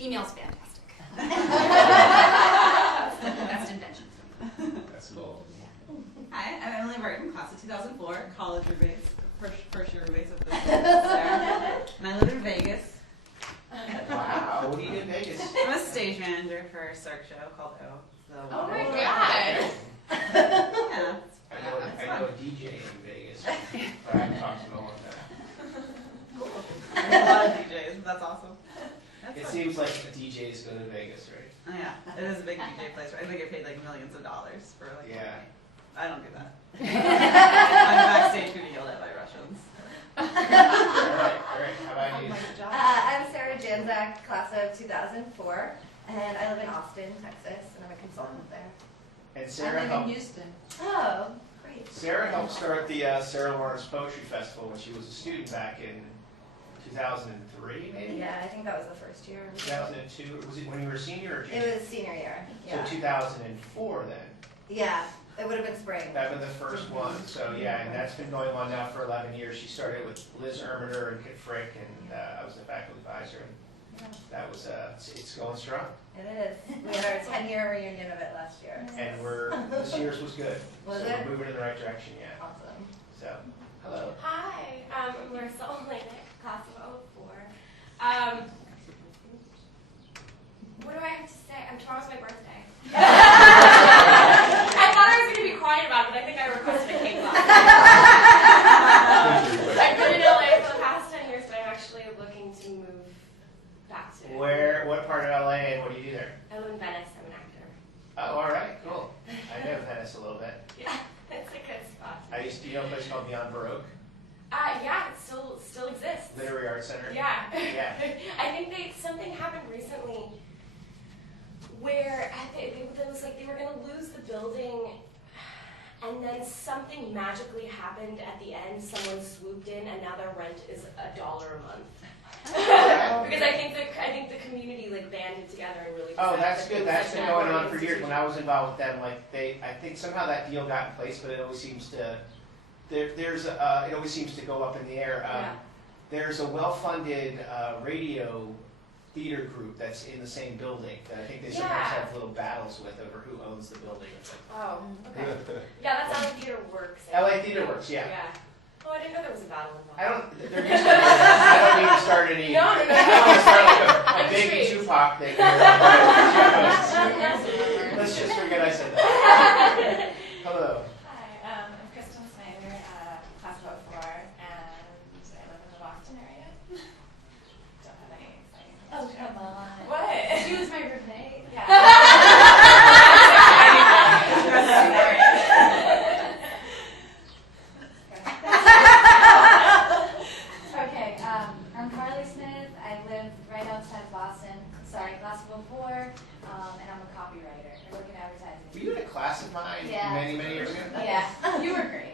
Email's fantastic. Best invention. That's cool. Hi, I'm Emily Burton, class of 2004, college roommates, first year roommates of this Sarah. And I live in Vegas. Wow, what do you do in Vegas? I'm a stage manager for a Cirque show called O. Oh my god! Yeah. I know a DJ in Vegas, but I haven't talked to no one there. I know a lot of DJs, that's awesome. That's It fun. seems like the DJs go to Vegas, right? Oh, yeah, it is a big DJ place, right? I think I get paid like millions of dollars for like. Yeah. I don't do that. I'm backstage being yelled at by Russians. All right. How about you? I'm Sarah Janzak, class of 2004, and I live in Austin, Texas, and I'm a consultant there. And Sarah I live in helped. Houston. Oh, great. Sarah helped start the Sarah Lawrence Poetry Festival when she was a student back in 2003, maybe. Yeah, I think that was the first year. 2002. Was it when you were a senior or junior? It was senior year. Yeah. So 2004 then. Yeah, it would have been spring. That was the first one. So yeah, and that's been going on now for 11 years. She started with Liz Ermiter and Kit Frick, and I was the faculty advisor. And that was it's going strong. It is. We had our 10-year reunion of it last year. And this year's was good. Was so it? We're moving in the right direction, yeah. Awesome. So, hello. Hi, I'm Marissa Olenek, class of 04. What do I have to say? Tomorrow's my birthday. I thought I was going to be quiet about it, but I think I requested a cake box. I've been in LA for the past 10 years, but I'm actually looking to move back to What part of LA and what do you do there? I live in Venice. I'm an actor. Oh, all right, cool. I know Venice a little bit. Yeah, it's a good spot. I used to know a place called Beyond Baroque, Yeah, it still exists. Literary Arts Center. Yeah. Yeah. I think something happened recently where it was like they were going to lose the building, and then something magically happened at the end. Someone swooped in, and now their rent is $1 a month. Because I think the community like banded together and really. Oh, that's good. That's been going on for years. institution. When I was involved with them, I think somehow that deal got in place, but it always seems to, it always seems to go up in the air. There's a well-funded radio theater group that's in the same building that I think they sometimes have little battles with over who owns the building. Oh, okay. Yeah, that's how the theater works. LA Theater Works, yeah. Yeah. Oh, I didn't know there was a battle involved. I don't need to start any. No. I don't want to start like a I'm big intrigued. Tupac thing. Let's just forget I said that. Hello. Hi, I'm Kristen Snyder, class of 04, and I live in the Boston area. Don't have any exciting things. Oh, come on. What? She was my roommate. Yeah. Okay, I'm Carly Smith. I live right outside Boston. Sorry, class of 04, and I'm a copywriter. I work in advertising. Were you in a class of mine Yeah. many years ago? Yeah, you were great.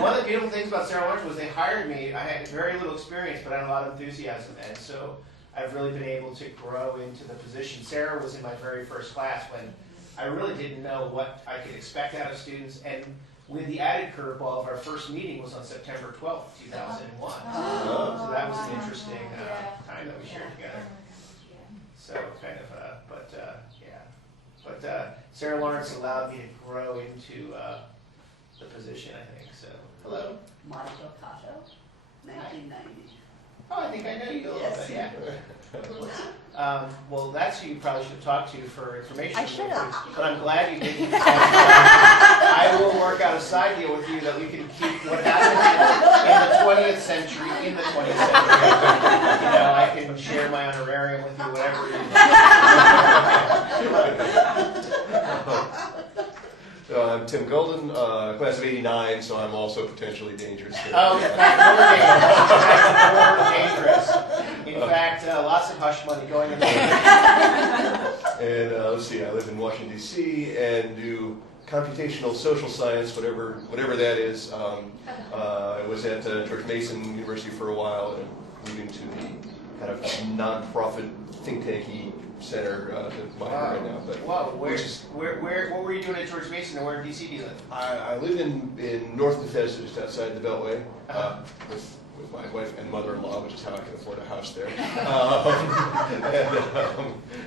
One of the beautiful things about Sarah Lawrence was they hired me. I had very little experience, but I had a lot of enthusiasm, and so I've really been able to grow into the position. Sarah was in my very first class when I really didn't know what I could expect out of students, and with the added curveball of our first meeting was on September 12th, 2001. So that was an interesting time that we shared together. So kind of, But Sarah Lawrence allowed me to grow into the position, I think. So, hello. Monica Cato, 1990. Oh, I think I know you a little Yes. bit, yeah. Well, that's who you probably should talk to for information. I should have. But I'm glad you didn't. I will work out a side deal with you that we can keep what happened in the 20th century in the 20th century. I can share my honorarium with you, whatever it is. So I'm Tim Golden, class of '89, so I'm also potentially dangerous. Oh, more dangerous. In fact, lots of hush money going in there. And let's see, I live in Washington, D.C., and do computational social science, whatever that is. I was at George Mason University for a while, and moving to the kind of non-profit think tanky center that I'm right now. But Whoa, what were you doing at George Mason, and where in D.C. do you live? I live in North Bethesda, just outside the Beltway, with with my wife and mother-in-law, which is how I can afford a house there.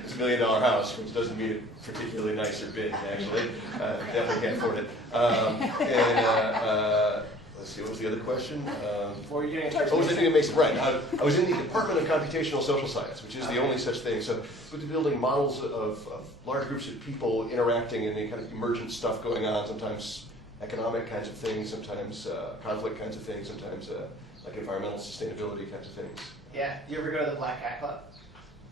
It's $1 million house, which doesn't mean it's particularly nice or big, actually. Definitely can't afford it. Let's see, what was the other question? What were you doing? What was I doing at Mason? Right. I was in the Department of Computational Social Science, which is the only such thing. So we're building models of large groups of people interacting in any kind of emergent stuff going on, sometimes economic kinds of things, sometimes conflict kinds of things, sometimes like environmental sustainability kinds of things. Yeah. You ever go to the Black Hat Club?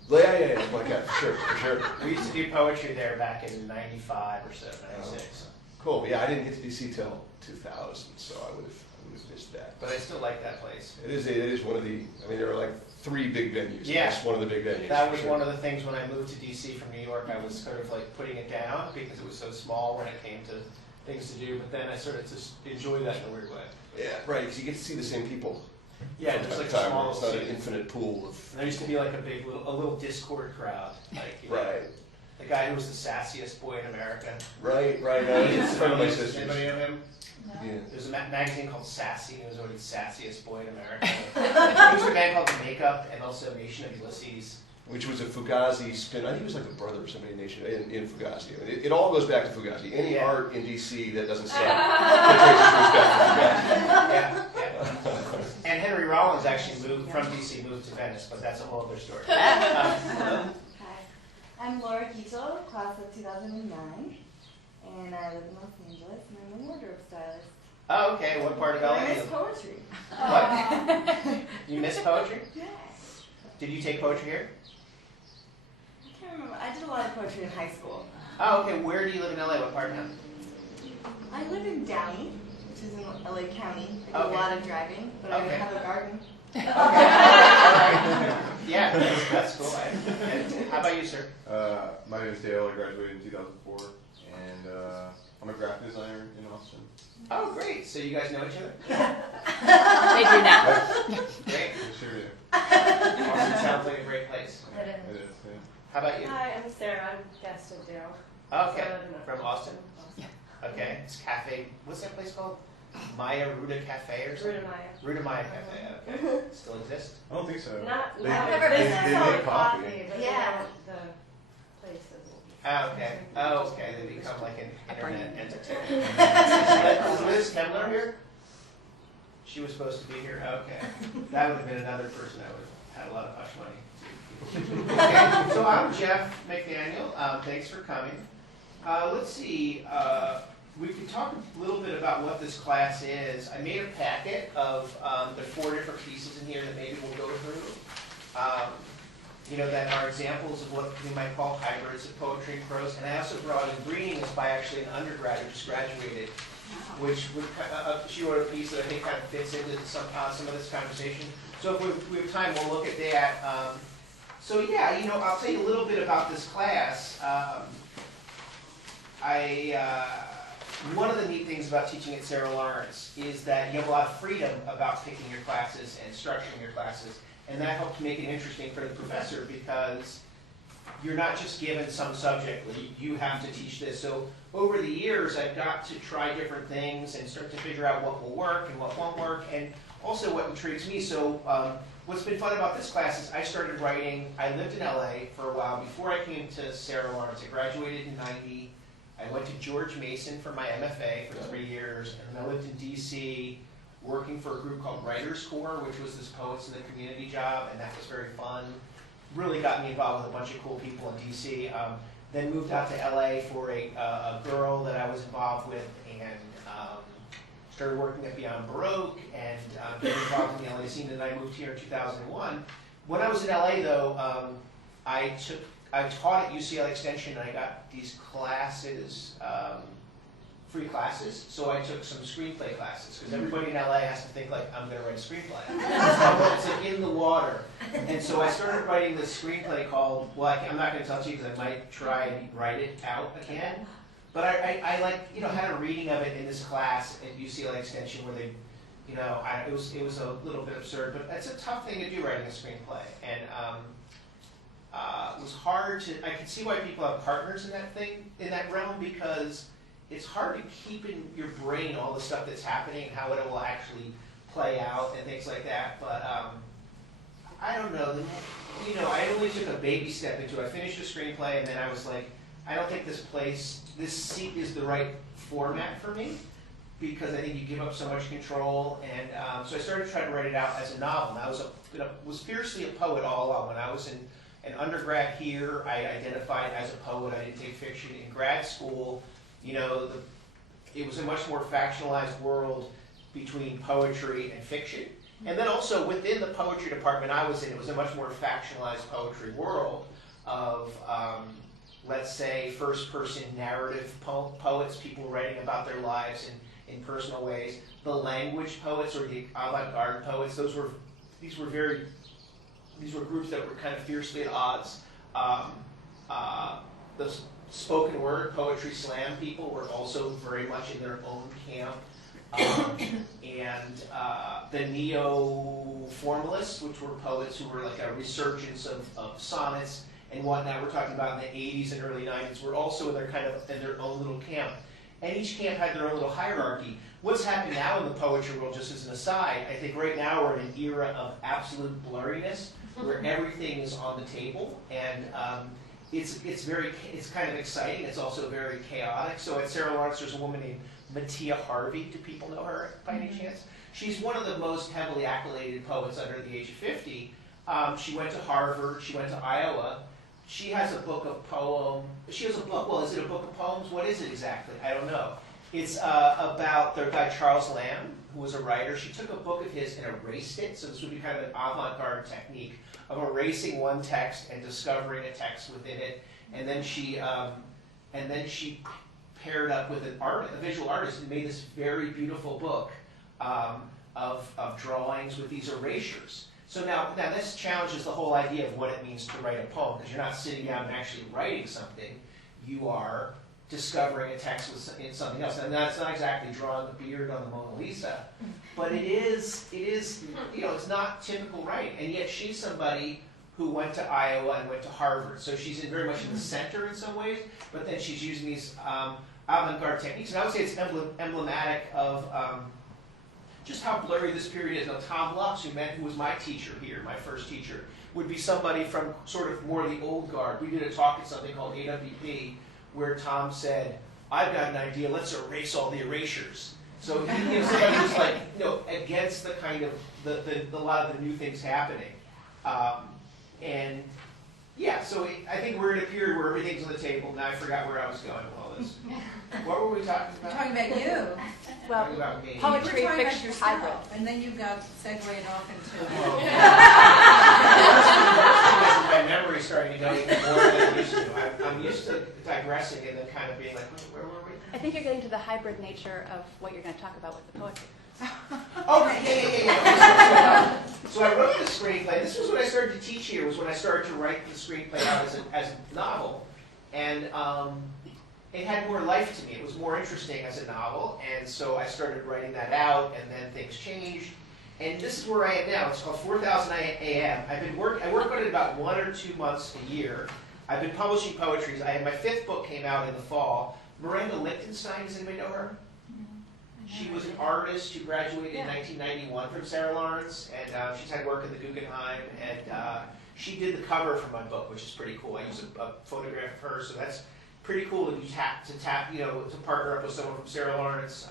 Yeah, Black Hat, for sure. We used to do poetry there back in '95 or so, '96. Cool. Yeah, I didn't get to DC till 2000, so I would have missed that. But I still like that place. It is one of the. I mean, there are like 3 big venues. Yeah. That's one of the big venues. That was one of the things when I moved to DC from New York. I was sort of like putting it down because it was so small when it came to things to do. But then I sort of just enjoyed that in a weird way. Yeah, right. Because you get to see the same people. Yeah, from there's like time a to time. small. It's not an infinite pool of. And there used to be like a little Discord crowd, like you know, Right. the guy who was the sassiest boy in America. Right. It's a friend of my sister's. Anybody know him? No. Yeah. There's a magazine called Sassy, and it was always the sassiest boy in America. There was a band called The Makeup, and also Nation of Ulysses. Which was a Fugazi spin. I think he was like a brother of somebody in Nation in Fugazi. I mean, it all goes back to Fugazi. Any Yeah. art in DC that doesn't suck, that Yeah, yeah. And Henry Rollins actually moved from DC, moved to Venice, but that's a whole other story. Hi, I'm Laura Quito, class of 2009, and I live in Los Angeles, and I'm a wardrobe stylist. Oh, okay. What part of And LA? I miss poetry. What? You miss poetry? Yeah. Did you take poetry here? I can't remember. I did a lot of poetry in high school. Oh, okay. Where do you live in LA? What part of town? I live in Downey, which is in LA County. I do Okay. a lot of driving, but I Okay. have a garden. Okay. All right. Yeah, that's cool. And how about you, sir? My name is Dale. I graduated in 2004, and I'm a graphic designer in Austin. Oh, great. So you guys know each other? They do now. Great. Sure do. Austin sounds like a great place. It It is. is. Yeah. How about you? Hi, I'm Sarah. I'm guest of Daryl. Okay. From Austin? Okay. It's cafe. What's that place called? Maya Ruda Cafe or something? Ruda Maya. Ruda Maya Cafe. Okay. Still exists? I don't think so. Not They- not never they been there. sell They make coffee. but Yeah. the place isn't. Oh, okay. Oh, okay. They become like an internet entity. Is Liz Kemmler here? She was supposed to be here. Okay. That would have been another person that would have had a lot of hush money. Okay. So I'm Jeff McDaniel. Thanks for coming. Let's see. We could talk a little bit about what this class is. I made a packet of there are 4 different pieces in here that maybe we'll go through. You know, that are examples of what we might call hybrids of poetry and prose. And I also brought in Greening is by actually an undergrad who just graduated, which would, she wrote a piece that I think kind of fits into some of this conversation. So if we have time, we'll look at that. So yeah, you know, I'll tell you a little bit about this class. One of the neat things about teaching at Sarah Lawrence is that you have a lot of freedom about picking your classes and structuring your classes. And that helps make it interesting for the professor because you're not just given some subject, you have to teach this. So over the years, I've got to try different things and start to figure out what will work and what won't work, and also what intrigues me. So what's been fun about this class is I started writing, I lived in LA for a while before I came to Sarah Lawrence. I graduated in '90. I went to George Mason for my MFA for 3 years, and then I lived in DC working for a group called Writers Corps, which was this Poets in the Community job, and that was very fun. Really got me involved with a bunch of cool people in DC. Then moved out to LA for a girl that I was involved with, and started working at Beyond Baroque, and getting involved in the LA scene, and I moved here in 2001. When I was in LA, though, I taught at UCLA Extension, and I got these classes, free classes, so I took some screenplay classes, because everybody in LA has to think like, I'm going to write a screenplay. It's like in the water. And so I started writing this screenplay called, well, I'm not going to tell you because I might try and write it out again, but I like, you know, had a reading of it in this class at UCLA Extension where they, you know, it was a little bit absurd, but it's a tough thing to do, writing a screenplay. And it was hard to, I can see why people have partners in that realm, because it's hard to keep in your brain all the stuff that's happening and how it will actually play out and things like that. But I don't know. I only took a baby step into it. I finished the screenplay, and then I was like, I don't think this seat is the right format for me, because I think you give up so much control. And so I started trying to write it out as a novel. And I was fiercely a poet all along. When I was in an undergrad here, I identified as a poet. I didn't take fiction. In grad school, it was a much more factionalized world between poetry and fiction. And then also within the poetry department I was in, it was a much more factionalized poetry world of, let's say, first-person narrative poets, people writing about their lives in personal ways. The language poets, or the avant-garde poets, these were groups that were kind of fiercely at odds. The spoken word poetry slam people were also very much in their own camp. And the neo-formalists, which were poets who were like a resurgence of sonnets and whatnot, we're talking about in the 80s and early 90s, were also in their own little camp. And each camp had their own little hierarchy. What's happening now in the poetry world, just as an aside, I think right now we're in an era of absolute blurriness, where everything is on the table, and it's kind of exciting. It's also very chaotic. So at Sarah Lawrence, there's a woman named Mattia Harvey. Do people know her by any chance? She's one of the most heavily accoladed poets under the age of 50. She went to Harvard. She went to Iowa. She has a book of poems. She has a book. Well, is it a book of poems? What is it exactly? I don't know. It's about the guy Charles Lamb, who was a writer. She took a book of his and erased it. So this would be kind of an avant-garde technique of erasing one text and discovering a text within it. And then she paired up with a visual artist and made this very beautiful book of drawings with these erasures. So now this challenges the whole idea of what it means to write a poem, because you're not sitting down and actually writing something. You are discovering a text in something else. And that's not exactly drawing a beard on the Mona Lisa, but it is it's not typical writing. And yet she's somebody who went to Iowa and went to Harvard. So she's very much in the center in some ways, but then she's using these avant-garde techniques. And I would say it's emblematic of just how blurry this period is. Now, Tom Lux, who was my teacher here, my first teacher, would be somebody from sort of more the old guard. We did a talk at something called AWP, where Tom said, I've got an idea, let's erase all the erasures. So he was somebody who's like, against the kind of, a lot of the new things happening. And yeah, so I think we're in a period where everything's on the table. Now I forgot where I was going with all this. What were we talking about? We're talking about you. Well, talking about me. poetry, You were talking fiction, about hybrid. yourself, and then you got segued off into. My memory starting to go even more than I'm used to. I'm used to digressing and then kind of being like, where were we? I think you're getting to the hybrid nature of what you're going to talk about with the poetry. Okay, yeah. So I wrote the screenplay. This was when I started to teach here, was when I started to write the screenplay out as a novel. And it had more life to me. It was more interesting as a novel. And so I started writing that out, and then things changed. And this is where I am now. It's called 4000 AM. I work on it about 1 or 2 months a year. I've been publishing poetry. My 5th book came out in the fall. Miranda Lichtenstein, does anybody know her? She was an artist who graduated in 1991 from Sarah Lawrence, and she's had work at the Guggenheim, and she did the cover for my book, which is pretty cool. I used a photograph of her, so that's pretty cool to partner up with someone from Sarah Lawrence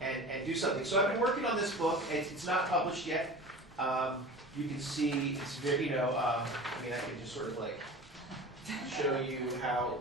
and do something. So I've been working on this book, and it's not published yet. You can see it's very, I can just sort of like show you how,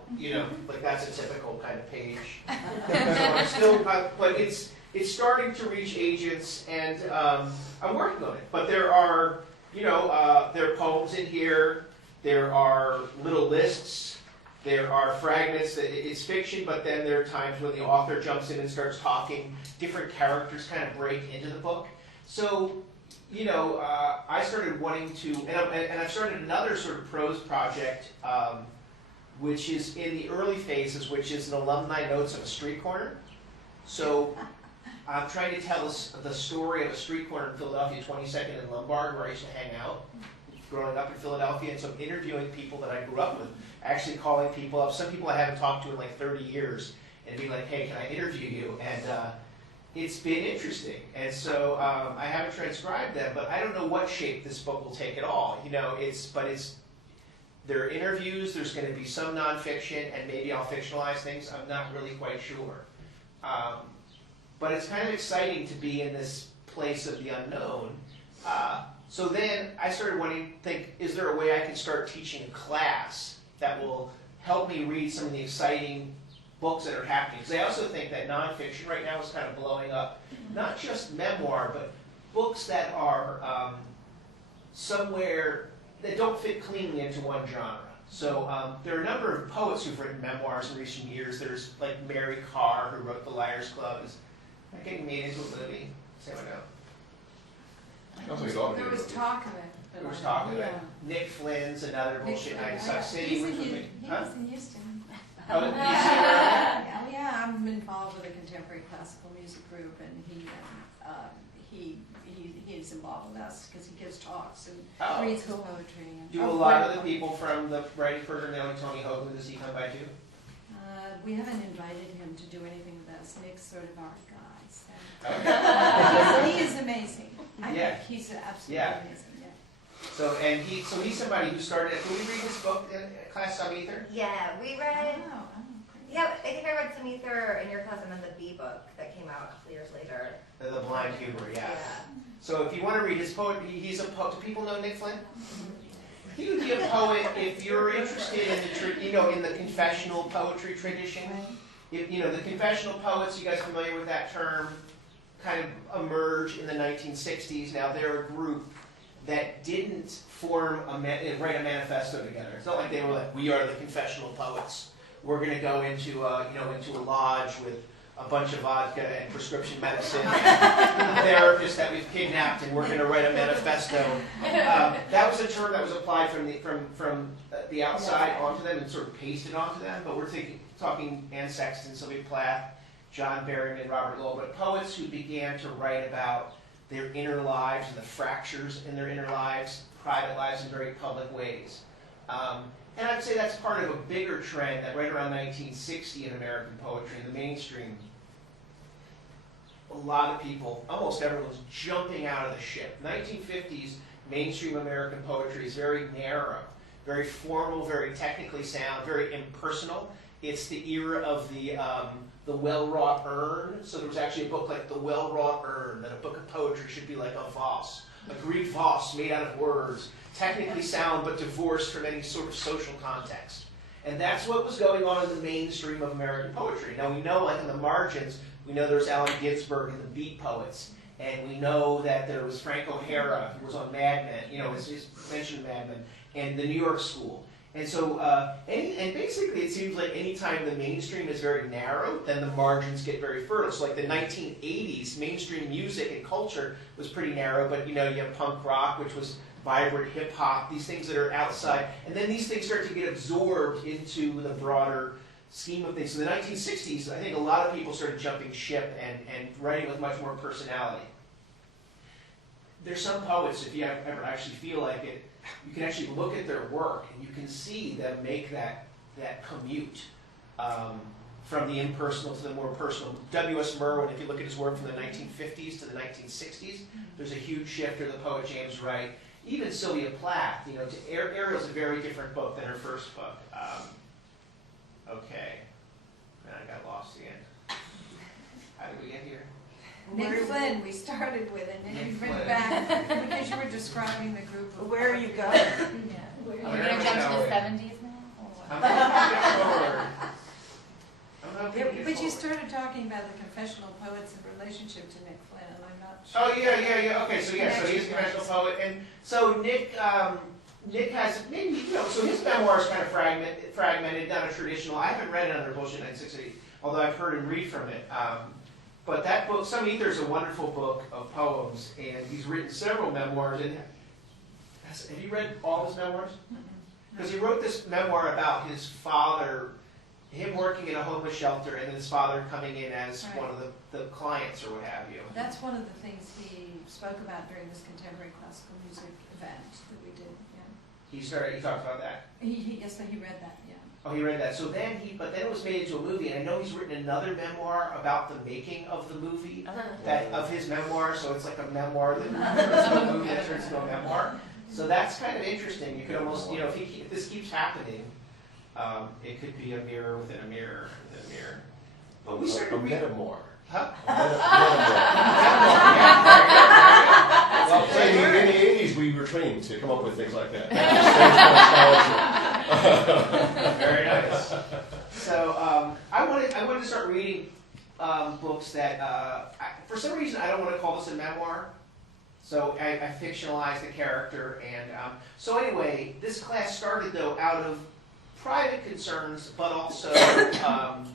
like that's a typical kind of page. So I'm still, but it's starting to reach agents, and I'm working on it. But there are, there are poems in here. There are little lists. There are fragments. It's fiction, but then there are times when the author jumps in and starts talking. Different characters kind of break into the book. So, I started wanting to, and I've started another sort of prose project, which is in the early phases, which is an alumni notes of a street corner. So I'm trying to tell the story of a street corner in Philadelphia, 22nd and Lombard, where I used to hang out growing up in Philadelphia. And so I'm interviewing people that I grew up with, actually calling people up. Some people I haven't talked to in like 30 years, and being like, hey, can I interview you? it's been interesting. And so I haven't transcribed them, but I don't know what shape this book will take at all. You know, there are interviews, there's going to be some nonfiction, and maybe I'll fictionalize things. I'm not really quite sure. But it's kind of exciting to be in this place of the unknown. So then I started wanting to think, is there a way I can start teaching a class that will help me read some of the exciting books that are happening? Because I also think that nonfiction right now is kind of blowing up. Not just memoir, but books that are somewhere that don't fit cleanly into one genre. So there are a number of poets who've written memoirs in recent years. There's like Mary Carr, who wrote The Liars Club. Is that getting made into a movie? Does anyone know? There was talk of it. There was talk of it. Nick Flynn's another bullshit night in Suck City. He's in Huh? Houston. Oh, he's here. Yeah, I'm involved with a contemporary classical music group, and he's involved with us because he gives talks and reads poetry. And Do a lot of the people from the writing program now, like Tony Hogan, does he come by too? We haven't invited him to do anything with us. Nick's sort of our guy. So. Okay. He is amazing. I think he's absolutely amazing. Yeah. So he's somebody who started. Can we read his book in class, Some Ether? Yeah, we read. Oh, Yeah, I think I read Some Ether in your class, and then the B book that came out a couple years later. The Blind Humor, yeah. So if you want to read his poetry, he's a poet. Do people know Nick Flynn? He would be a poet if you're interested in the confessional poetry tradition. If, the confessional poets, you guys familiar with that term, kind of emerge in the 1960s. Now they're a group that didn't write a manifesto together. It's not like they were like, we are the confessional poets. We're going to go into a lodge with a bunch of vodka and prescription medicine and therapists that we've kidnapped, and we're going to write a manifesto. That was a term that was applied from the outside onto them and sort of pasted onto them. But we're talking Anne Sexton, Sylvia Plath, John Berryman, Robert Lowell, but poets who began to write about their inner lives and the fractures in their inner lives, private lives in very public ways. And I'd say that's part of a bigger trend that right around 1960 in American poetry, in the mainstream, a lot of people, almost everyone, was jumping out of the ship. 1950s mainstream American poetry is very narrow, very formal, very technically sound, very impersonal. It's the era of the well-wrought urn. So there was actually a book like The Well-Wrought Urn, that a book of poetry should be like a vase, a Greek vase made out of words, technically sound but divorced from any sort of social context. And that's what was going on in the mainstream of American poetry. Now we know, like in the margins, we know there's Allen Ginsberg and the Beat Poets, and we know that there was Frank O'Hara, who was on Mad Men, is mentioned Mad Men, and the New York School. And so, and basically it seems like any time the mainstream is very narrow, then the margins get very fertile. So like the 1980s, mainstream music and culture was pretty narrow, but you have punk rock, which was vibrant hip hop, these things that are outside, and then these things start to get absorbed into the broader scheme of things. So the 1960s, I think a lot of people started jumping ship and writing with much more personality. There's some poets, if you ever actually feel like it, you can actually look at their work and you can see them make that commute from the impersonal to the more personal. W.S. Merwin, if you look at his work from the 1950s to the 1960s, there's a huge shift, or the poet James Wright. Even Sylvia Plath, Ariel's a very different book than her first book. Okay, and I got lost again. How did we get here? Nick Flynn, we started with, and then you went back because you were describing the group of. Where are you going? We're going to jump to the 70s now? I'm going to get But you started talking about the confessional poets in relationship to Nick Flynn, and I'm not sure. Oh yeah. Okay, so he's a confessional poet, and so Nick has maybe so his memoir is kind of fragmented, not a traditional. I haven't read it under Bullshit 960, although I've heard him read from it. But that book, Some Ether, is a wonderful book of poems, and he's written several memoirs. And have you read all his memoirs? Because he wrote this memoir about his father, him working in a homeless shelter, and then his father coming in as one of the clients or what have you. That's one of the things he spoke about during this contemporary classical music event that we did. Yeah. He talked about that. Yes, he read that. Yeah. Oh, he read that. So then but then it was made into a movie, and I know he's written another memoir about the making of the movie, of his memoir. So it's like a memoir that turns into a movie that turns into a memoir. So that's kind of interesting. You could almost, if this keeps happening, it could be a mirror within a mirror within a mirror. But we started reading. A memoir. Huh? Well, in the 80s, we were trained to come up with things like that. Very nice. So I wanted to start reading books that, for some reason, I don't want to call this a memoir. So I fictionalized the character, and so anyway, this class started though out of private concerns, but also a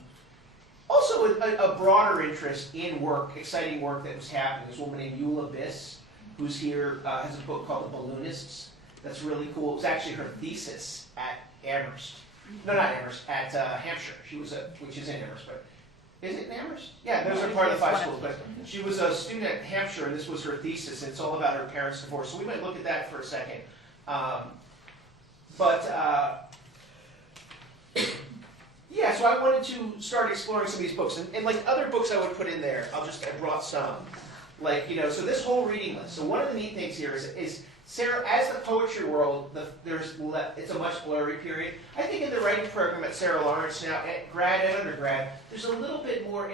broader interest in work, exciting work that was happening. This woman named Eula Biss, who's here, has a book called The Balloonists. That's really cool. It was actually her thesis at Amherst. No, not Amherst, at Hampshire. She was which is in Amherst, but is it in Amherst? Yeah, those are part of the 5 schools. But she was a student at Hampshire, and this was her thesis. And it's all about her parents' divorce. So we might look at that for a second. Yeah, so I wanted to start exploring some of these books. And like other books I would put in there, I brought some. Like, so this whole reading list. So one of the neat things here is Sarah, as the poetry world, it's a much blurry period. I think in the writing program at Sarah Lawrence now, at grad and undergrad, there's a little bit more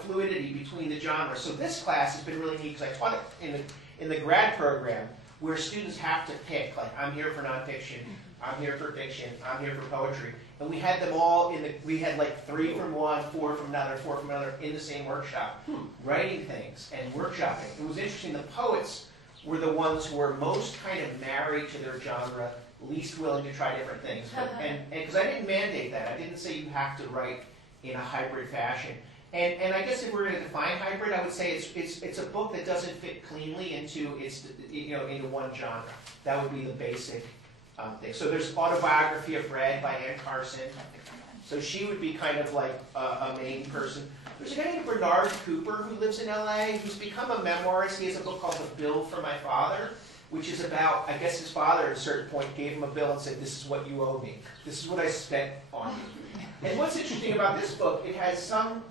fluidity between the genres. So this class has been really neat because I taught it in the grad program where students have to pick, like, I'm here for nonfiction, I'm here for fiction, I'm here for poetry. And we had them all we had like 3 from one, 4 from another, 4 from another in the same workshop, writing things and workshopping. It was interesting, the poets were the ones who were most kind of married to their genre, least willing to try different things. And because I didn't mandate that, I didn't say you have to write in a hybrid fashion. And I guess if we're going to define hybrid, I would say it's a book that doesn't fit cleanly into into one genre. That would be the basic thing. So there's Autobiography of Fred by Ann Carson. So she would be kind of like a main person. There's a guy named Bernard Cooper who lives in LA who's become a memoirist. He has a book called The Bill for My Father, which is about, I guess his father at a certain point gave him a bill and said, this is what you owe me. This is what I spent on you. And what's interesting about this book, it has some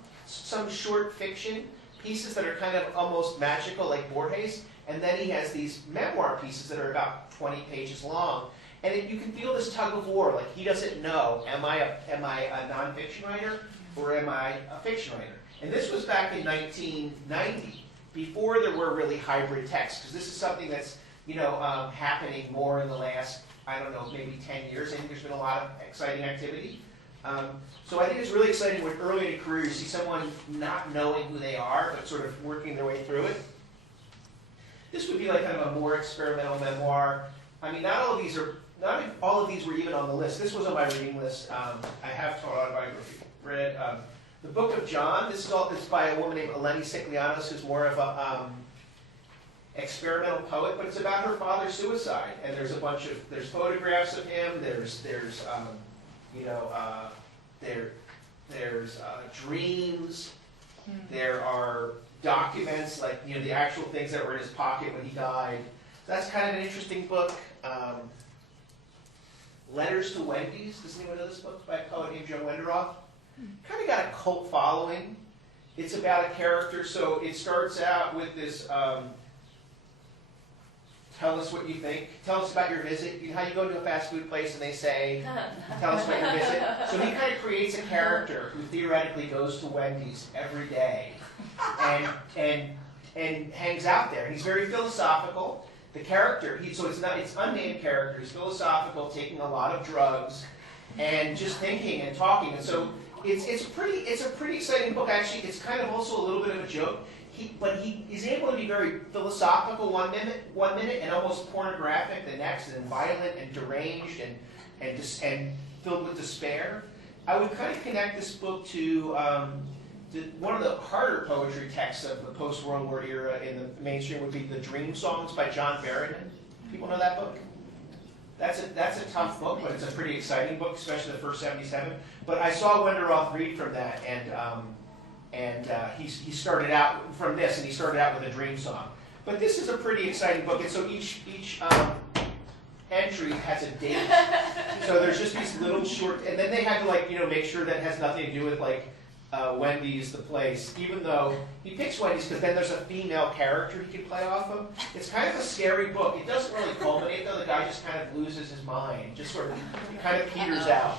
short fiction pieces that are kind of almost magical, like Borges, and then he has these memoir pieces that are about 20 pages long. And you can feel this tug of war, like he doesn't know, am I a nonfiction writer or am I a fiction writer? And this was back in 1990, before there were really hybrid texts, because this is something that's happening more in the last, I don't know, maybe 10 years. I think there's been a lot of exciting activity. So I think it's really exciting when early in a career you see someone not knowing who they are, but sort of working their way through it. This would be like kind of a more experimental memoir. I mean, not all of these were even on the list. This was on my reading list. I have taught autobiography. Read the Book of John. This is by a woman named Eleni Siklianos, who's more of a experimental poet, but it's about her father's suicide. And there's there's photographs of him. There's dreams. There are documents, like the actual things that were in his pocket when he died. So that's kind of an interesting book. Letters to Wendy's. Does anyone know this book by a poet named Joe Wenderoth? Kind of got a cult following. It's about a character. So it starts out with this. Tell us what you think. Tell us about your visit. You know how you go to a fast food place and they say, tell us about your visit? So he kind of creates a character who theoretically goes to Wendy's every day and hangs out there. He's very philosophical. The character, it's unnamed character. He's philosophical, taking a lot of drugs, and just thinking and talking. And so it's a pretty exciting book. Actually, it's kind of also a little bit of a joke. But he is able to be very philosophical one minute, and almost pornographic the next, and violent and deranged and filled with despair. I would kind of connect this book to one of the harder poetry texts of the post-World War era in the mainstream would be the Dream Songs by John Berryman. People know that book? That's a tough book, but it's a pretty exciting book, especially the first 77. But I saw Wenderoth read from that, and he started out from this, and he started out with a dream song. But this is a pretty exciting book, and so each entry has a date. So there's just these little short, and then they had to like, make sure that it has nothing to do with like Wendy's the place, even though he picks Wendy's because then there's a female character he can play off of. It's kind of a scary book. It doesn't really culminate though. The guy just kind of loses his mind, just sort of, it kind of peters out.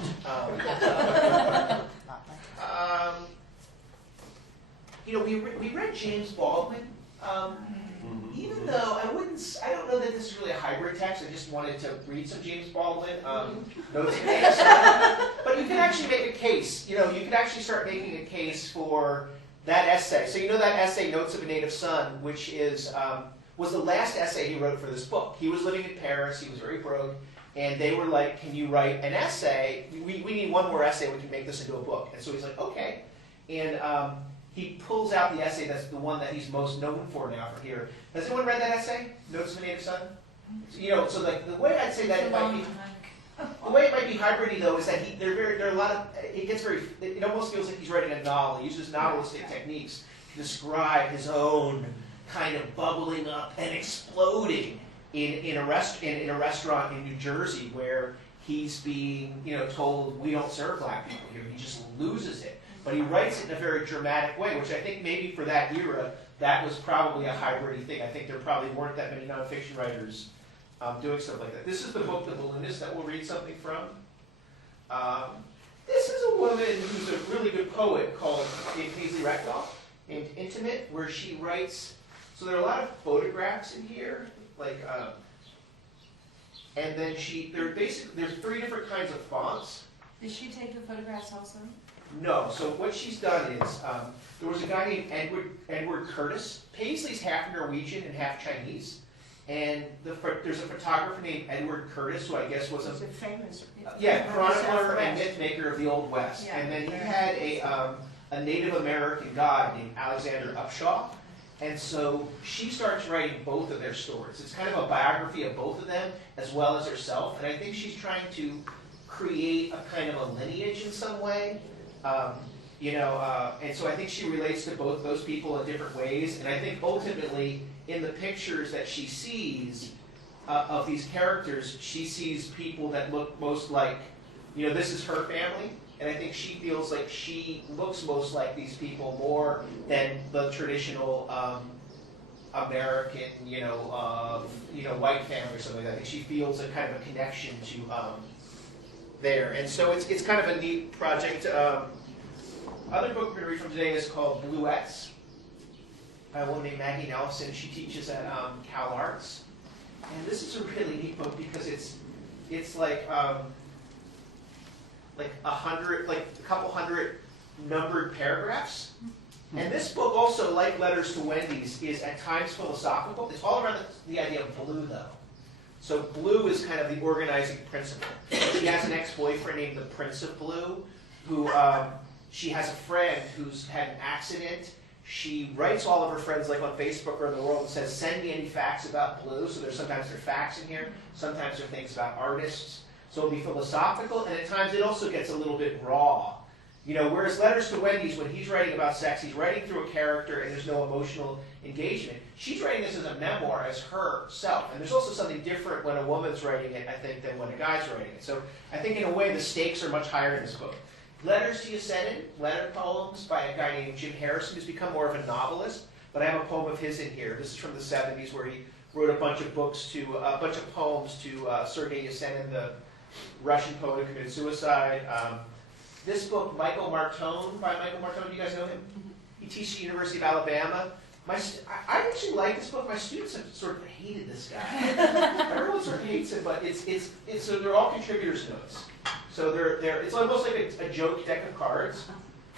We read James Baldwin. Even though I don't know that this is really a hybrid text. I just wanted to read some James Baldwin. Notes and Native Son. But you can actually make a case. You could actually start making a case for that essay. So that essay, Notes of a Native Son, which was the last essay he wrote for this book. He was living in Paris. He was very broke. And they were like, can you write an essay? We need one more essay. We can make this into a book. And so he's like, okay. And he pulls out the essay that's the one that he's most known for now from here. Has anyone read that essay, Notes of a Native Son? So like the way I'd say that it might be, the way it might be hybridy though is that there are a lot of, it almost feels like he's writing a novel. He uses novelistic techniques to describe his own kind of bubbling up and exploding in a restaurant in New Jersey where he's being told we don't serve black people here. He just loses it. But he writes it in a very dramatic way, which I think maybe for that era, that was probably a hybrid thing. I think there probably weren't that many nonfiction writers doing stuff like that. This is the book, The Balloonists, that we'll read something from. This is a woman who's a really good poet called Paisley Ragdoll, named Intimate, where she writes, so there are a lot of photographs in here, and then there's 3 different kinds of fonts. Did she take the photographs also? No. So what she's done is, there was a guy named Edward Curtis. Paisley's half Norwegian and half Chinese. And there's a photographer named Edward Curtis, who I guess was a famous chronicler and myth maker of the Old West. Yeah. And then he had a Native American guide named Alexander Upshaw. And so she starts writing both of their stories. It's kind of a biography of both of them, as well as herself. And I think she's trying to create a kind of a lineage in some way. And so I think she relates to both those people in different ways. And I think ultimately, in the pictures that she sees of these characters, she sees people that look most like, this is her family. And I think she feels like she looks most like these people more than the traditional American, white family or something like that. I think she feels a kind of a connection to there. And so it's kind of a neat project. Other book we're going to read from today is called Bluets by a woman named Maggie Nelson. She teaches at Cal Arts. And this is a really neat book because it's like a couple hundred numbered paragraphs. And this book also, like Letters to Wendy's, is at times philosophical. It's all around the idea of blue, though. So blue is kind of the organizing principle. She has an ex-boyfriend named the Prince of Blue, who she has a friend who's had an accident. She writes all of her friends, like on Facebook or in the world, and says, send me any facts about blue. So sometimes there are facts in here. Sometimes there are things about artists. So it'll be philosophical, and at times it also gets a little bit raw. Whereas Letters to Wendy's, when he's writing about sex, he's writing through a character and there's no emotional engagement. She's writing this as a memoir, as herself. And there's also something different when a woman's writing it, I think, than when a guy's writing it. So I think in a way the stakes are much higher in this book. Letters to Yesenin, letter poems by a guy named Jim Harrison, who's become more of a novelist. But I have a poem of his in here. This is from the 70s, where he wrote a bunch of poems to Sergei Yesenin, the Russian poet who committed suicide. This book, Michael Martone, by Michael Martone, do you guys know him? He teaches at the University of Alabama. I actually like this book. My students have sort of hated this guy. Everyone sort of hates him, but so they're all contributors' notes. So it's almost like a joke deck of cards.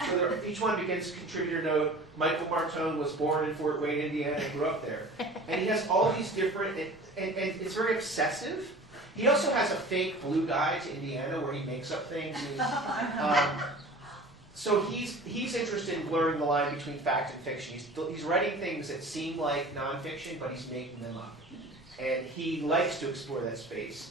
So each one begins contributor note. Michael Martone was born in Fort Wayne, Indiana, and grew up there. And he has all these different, and it's very obsessive. He also has a fake blue guide to Indiana where he makes up things. So he's interested in blurring the line between fact and fiction. He's writing things that seem like nonfiction, but he's making them up. And he likes to explore that space.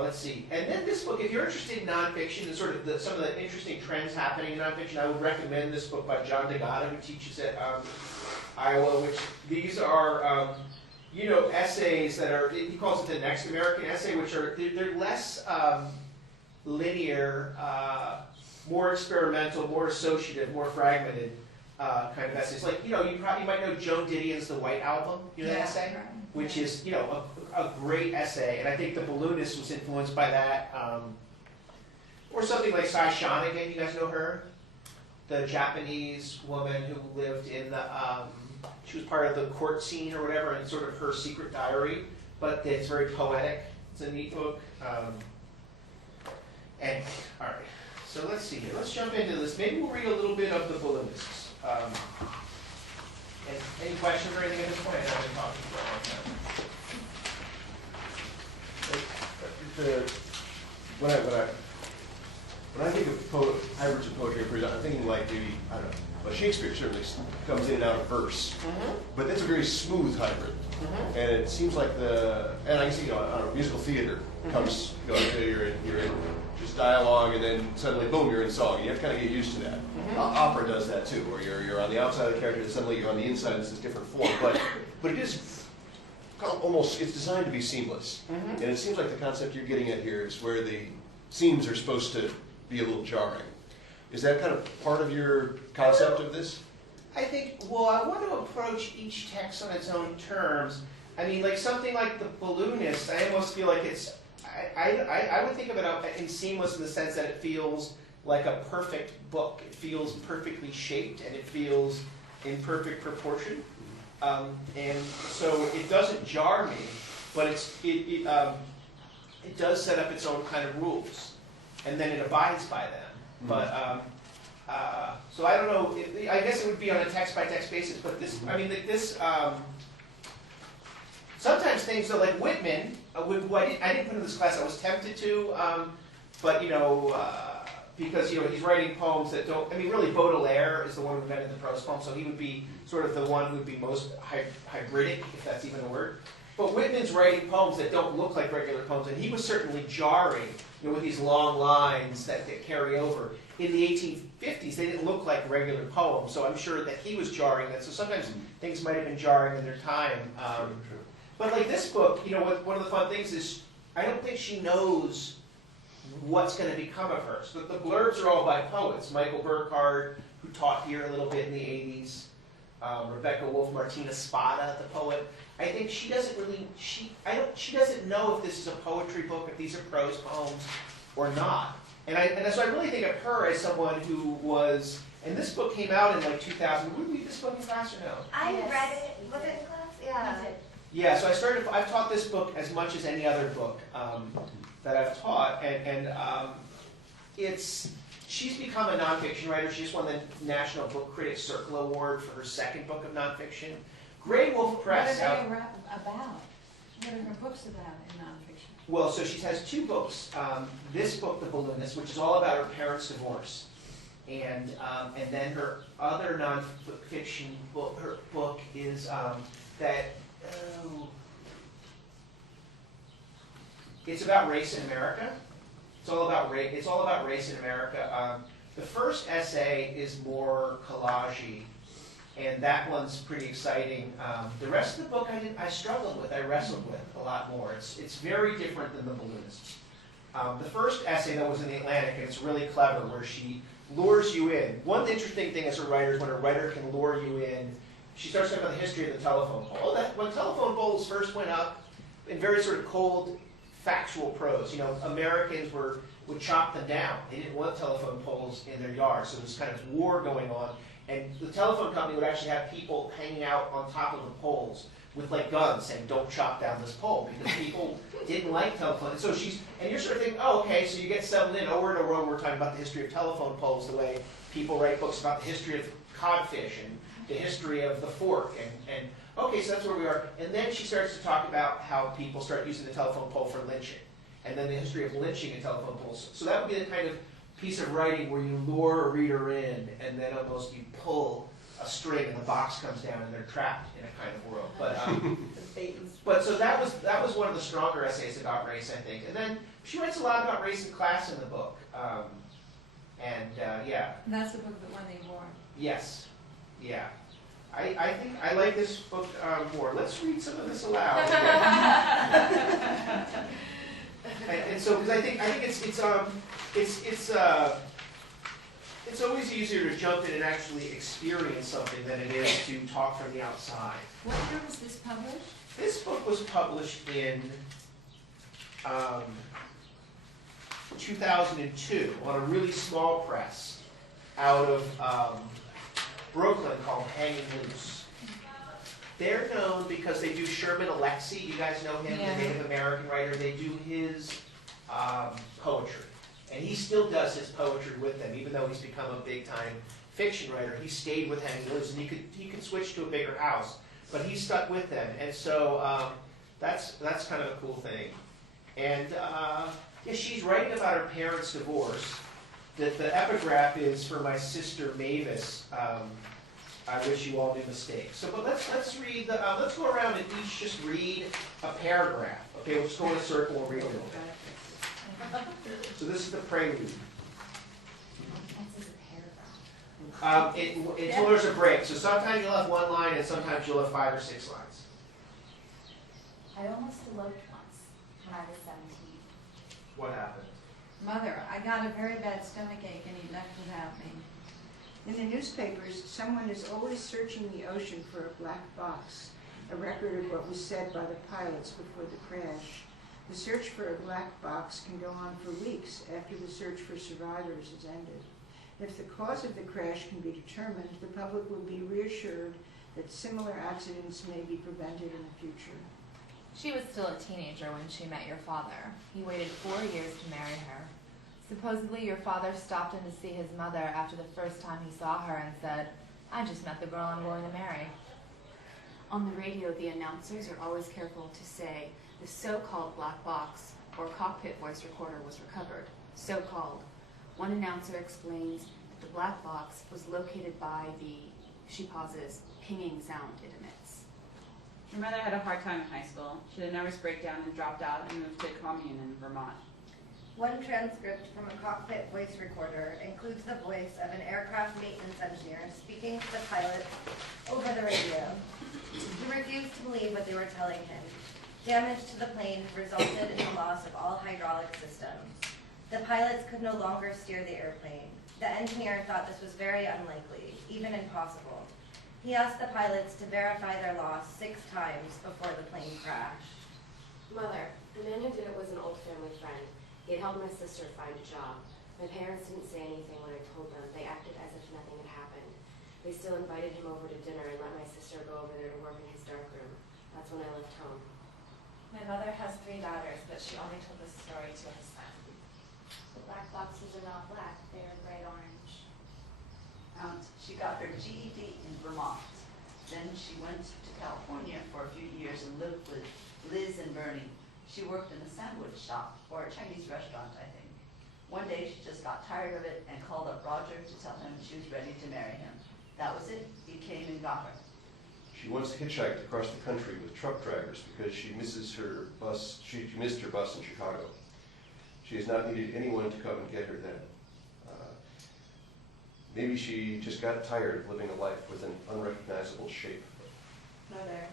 Let's see. And then this book, if you're interested in nonfiction and sort of some of the interesting trends happening in nonfiction, I would recommend this book by John DeGata, who teaches at Iowa, which these are essays that are, he calls it the next American essay, which are, they're less linear, more experimental, more associative, more fragmented kind of essays. Like, you might know Joan Didion's The White Album, that essay? Right. Which is, a great essay. And I think the Balloonists was influenced by that. Or something like Sai Shonigan, you guys know her? The Japanese woman who lived in the, she was part of the court scene or whatever, and sort of her secret diary, but it's very poetic. It's a neat book. And, all right, so let's see here. Let's jump into this. Maybe we'll read a little bit of the Balloonists. And any questions or anything at this point? I know I've been talking for a long time. When I think of hybrids of poetry, I'm thinking like maybe, I don't know, well, Shakespeare certainly comes in and out of verse, but that's a very smooth hybrid. And it seems like and I can see, on a musical theater comes, you're in just dialogue, and then suddenly, boom, you're in song. And you have to kind of get used to that. Opera does that too, where you're on the outside of the character, and suddenly you're on the inside, and it's this different form. But it is kind of almost, it's designed to be seamless. And it seems like the concept you're getting at here is where the seams are supposed to be a little jarring. Is that kind of part of your concept of this? I think, I want to approach each text on its own terms. I mean, like something like the Balloonist, I almost feel like it's, I would think of it in seamless in the sense that it feels like a perfect book. It feels perfectly shaped, and it feels in perfect proportion. And so it doesn't jar me, but it does set up its own kind of rules, and then it abides by them. But so I don't know. I guess it would be on a text-by-text basis. But this, I mean, this. Sometimes things are like Whitman, who I didn't put in this class. I was tempted to, but because he's writing poems that don't. I mean, really, Baudelaire is the one who invented the prose poem, so he would be sort of the one who would be most hybridic, if that's even a word. But Whitman's writing poems that don't look like regular poems, and he was certainly jarring, with these long lines that carry over. In the 1850s, they didn't look like regular poems, so I'm sure that he was jarring. So sometimes things might have been jarring in their time. But like this book, one of the fun things is I don't think she knows what's going to become of her. So the blurbs are all by poets. Michael Burkhardt, who taught here a little bit in the 80s. Rebecca Wolf, Martina Spada, the poet. I think she doesn't really, she doesn't know if this is a poetry book, if these are prose poems or not. And so I really think of her as someone who was, and this book came out in like 2000. Would we read this book in class or no? I read it. Was it in class? Yeah. Yeah, so I've taught this book as much as any other book that I've taught, and she's become a nonfiction writer. She just won the National Book Critics Circle Award for her second book of nonfiction. Grey Wolf Press. What are they about? What are her books about in nonfiction? Well, so she has two books. This book, The Balloonist, which is all about her parents' divorce, and then her other nonfiction book. Her book is it's about race in America. It's all about race. It's all about race in America. The first essay is more collage-y, and that one's pretty exciting. The rest of the book I struggled with. I wrestled with a lot more. It's very different than The Balloonists. The first essay, though, was in the Atlantic, and it's really clever, where she lures you in. One interesting thing as a writer is when a writer can lure you in. She starts talking about the history of the telephone pole. When telephone poles first went up, in very sort of cold, factual prose, Americans would chop them down. They didn't want telephone poles in their yards, so there was kind of war going on. And the telephone company would actually have people hanging out on top of the poles with like guns saying, "Don't chop down this pole," because people didn't like telephone. And so and you're sort of thinking, oh, okay, so you get settled in over and over. We're talking about the history of telephone poles, the way people write books about the history of codfish and the history of the fork, and okay, so that's where we are. And then she starts to talk about how people start using the telephone pole for lynching, and then the history of lynching and telephone poles. So that would be the kind of piece of writing where you lure a reader in, and then almost you pull a string, and the box comes down, and they're trapped in a kind of world. But so that was one of the stronger essays about race, I think. And then she writes a lot about race and class in the book, yeah. And that's the book that won the award. Yes. Yeah. I think I like this book more. Let's read some of this aloud. And so, because I think it's always easier to jump in and actually experience something than it is to talk from the outside. What year was this published? This book was published in 2002 on a really small press out of Brooklyn called Hanging Loose. They're known because they do Sherman Alexie. You guys know him, the Native American writer. They do his poetry. And he still does his poetry with them, even though he's become a big-time fiction writer. He stayed with Hanging Loose, and he could switch to a bigger house, but he stuck with them. And so that's kind of a cool thing. And yeah, she's writing about her parents' divorce. The epigraph is for my sister Mavis. I wish you all knew mistakes. So, but let's read. Let's go around and each just read a paragraph. Okay, we'll just go in a circle and read a little bit. So this is the prelude. Until there's a break. So sometimes you'll have one line, and sometimes you'll have 5 or 6 lines. I almost eloped once when I was 17. What happened? Mother, I got a very bad stomach ache and he left without me. In the newspapers, someone is always searching the ocean for a black box, a record of what was said by the pilots before the crash. The search for a black box can go on for weeks after the search for survivors is ended. If the cause of the crash can be determined, the public will be reassured that similar accidents may be prevented in the future. She was still a teenager when she met your father. He waited 4 years to marry her. Supposedly, your father stopped in to see his mother after the first time he saw her and said, "I just met the girl I'm going to marry." On the radio, the announcers are always careful to say the so-called black box or cockpit voice recorder was recovered. So-called. One announcer explains that the black box was located by the, she pauses, pinging sound it emits. Her mother had a hard time in high school. She had a nervous breakdown and dropped out and moved to a commune in Vermont. One transcript from a cockpit voice recorder includes the voice of an aircraft maintenance engineer speaking to the pilot over the radio. He refused to believe what they were telling him. Damage to the plane resulted in the loss of all hydraulic systems. The pilots could no longer steer the airplane. The engineer thought this was very unlikely, even impossible. He asked the pilots to verify their loss 6 times before the plane crashed. Mother, the man who did it was an old family friend. He had helped my sister find a job. My parents didn't say anything when I told them. They acted as if nothing had happened. They still invited him over to dinner and let my sister go over there to work in his darkroom. That's when I left home. My mother has 3 daughters, but she only told this story to her son. The black boxes are not black, they are bright orange. She got her GED in Vermont. Then she went to California for a few years and lived with Liz and Bernie. She worked in a sandwich shop or a Chinese restaurant, I think. One day she just got tired of it and called up Roger to tell him she was ready to marry him. That was it. He came and got her. She once hitchhiked across the country with truck drivers because she missed her bus in Chicago. She has not needed anyone to come and get her then. Maybe she just got tired of living a life with an unrecognizable shape. Mother,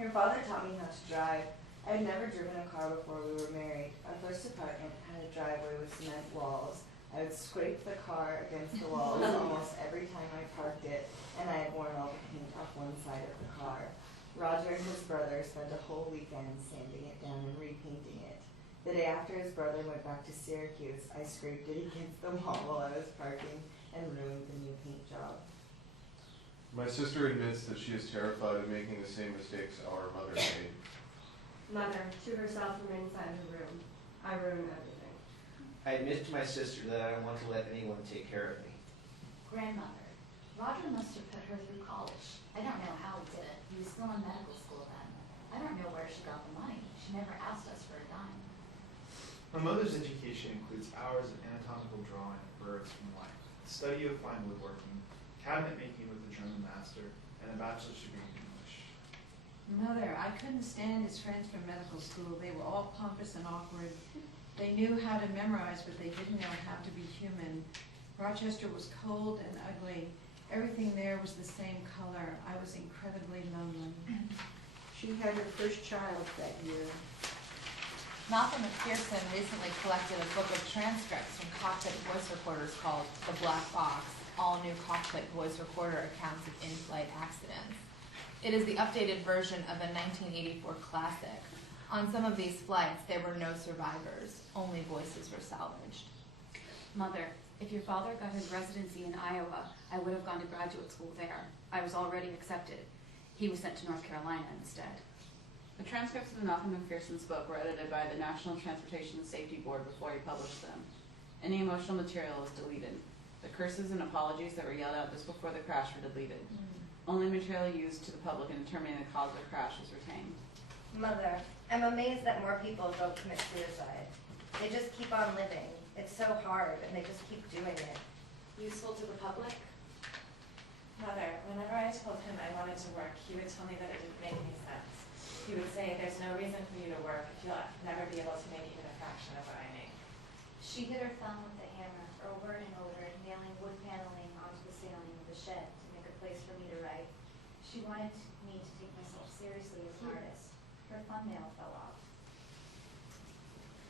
your father taught me how to drive. I had never driven a car before we were married. Our first apartment had a driveway with cement walls. I would scrape the car against the walls almost every time I parked it, and I had worn all the paint off one side of the car. Roger and his brother spent a whole weekend sanding it down and repainting it. The day after his brother went back to Syracuse, I scraped it against the wall while I was parking and ruined the new paint job. My sister admits that she is terrified of making the same mistakes our mother made. Mother, to herself from inside the room. I ruin everything. I admit to my sister that I don't want to let anyone take care of me. Grandmother, Roger must have put her through college. I don't know how he did it. He was still in medical school then. I don't know where she got the money. She never asked us for a dime. My mother's education includes hours of anatomical drawing of birds from life, the study of fine woodworking, cabinet making with a German master, and a bachelor's degree in English. Mother, I couldn't stand his friends from medical school. They were all pompous and awkward. They knew how to memorize, but they didn't know how to be human. Rochester was cold and ugly. Everything there was the same color. I was incredibly lonely. She had her first child that year. Malcolm McPherson recently collected a book of transcripts from cockpit voice recorders called The Black Box, All New Cockpit Voice Recorder Accounts of In-Flight Accidents. It is the updated version of a 1984 classic. On some of these flights, there were no survivors. Only voices were salvaged. Mother, if your father got his residency in Iowa, I would have gone to graduate school there. I was already accepted. He was sent to North Carolina instead. The transcripts of Malcolm McPherson's book were edited by the National Transportation Safety Board before he published them. Any emotional material was deleted. The curses and apologies that were yelled out just before the crash were deleted. Only material used to the public in determining the cause of the crash was retained. Mother, I'm amazed that more people don't commit suicide. They just keep on living. It's so hard, and they just keep doing it. Useful to the public? Mother, whenever I told him I wanted to work, he would tell me that it didn't make any sense. He would say, there's no reason for you to work if you'll never be able to make even a fraction of what I make. She hit her thumb with the hammer over and over, nailing wood paneling onto the ceiling of the shed to make a place for me to write. She wanted me to take myself seriously as an artist. Her thumbnail fell off.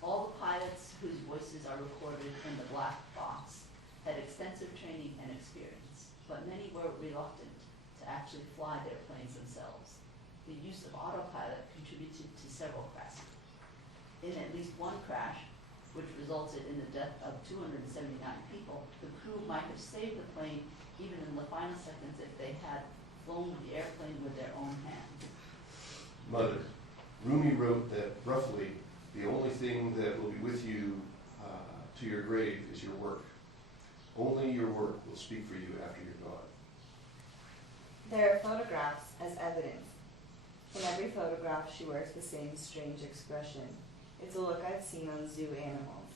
All the pilots whose voices are recorded in the black box had extensive training and experience, but many were reluctant to actually fly their planes themselves. The use of autopilot contributed to several crashes. In at least one crash, which resulted in the death of 279 people, the crew might have saved the plane even in the final seconds if they had flown the airplane with their own hands. Mother, Rumi wrote that roughly the only thing that will be with you to your grave is your work. Only your work will speak for you after you're gone. There are photographs as evidence. In every photograph, she wears the same strange expression. It's a look I've seen on zoo animals.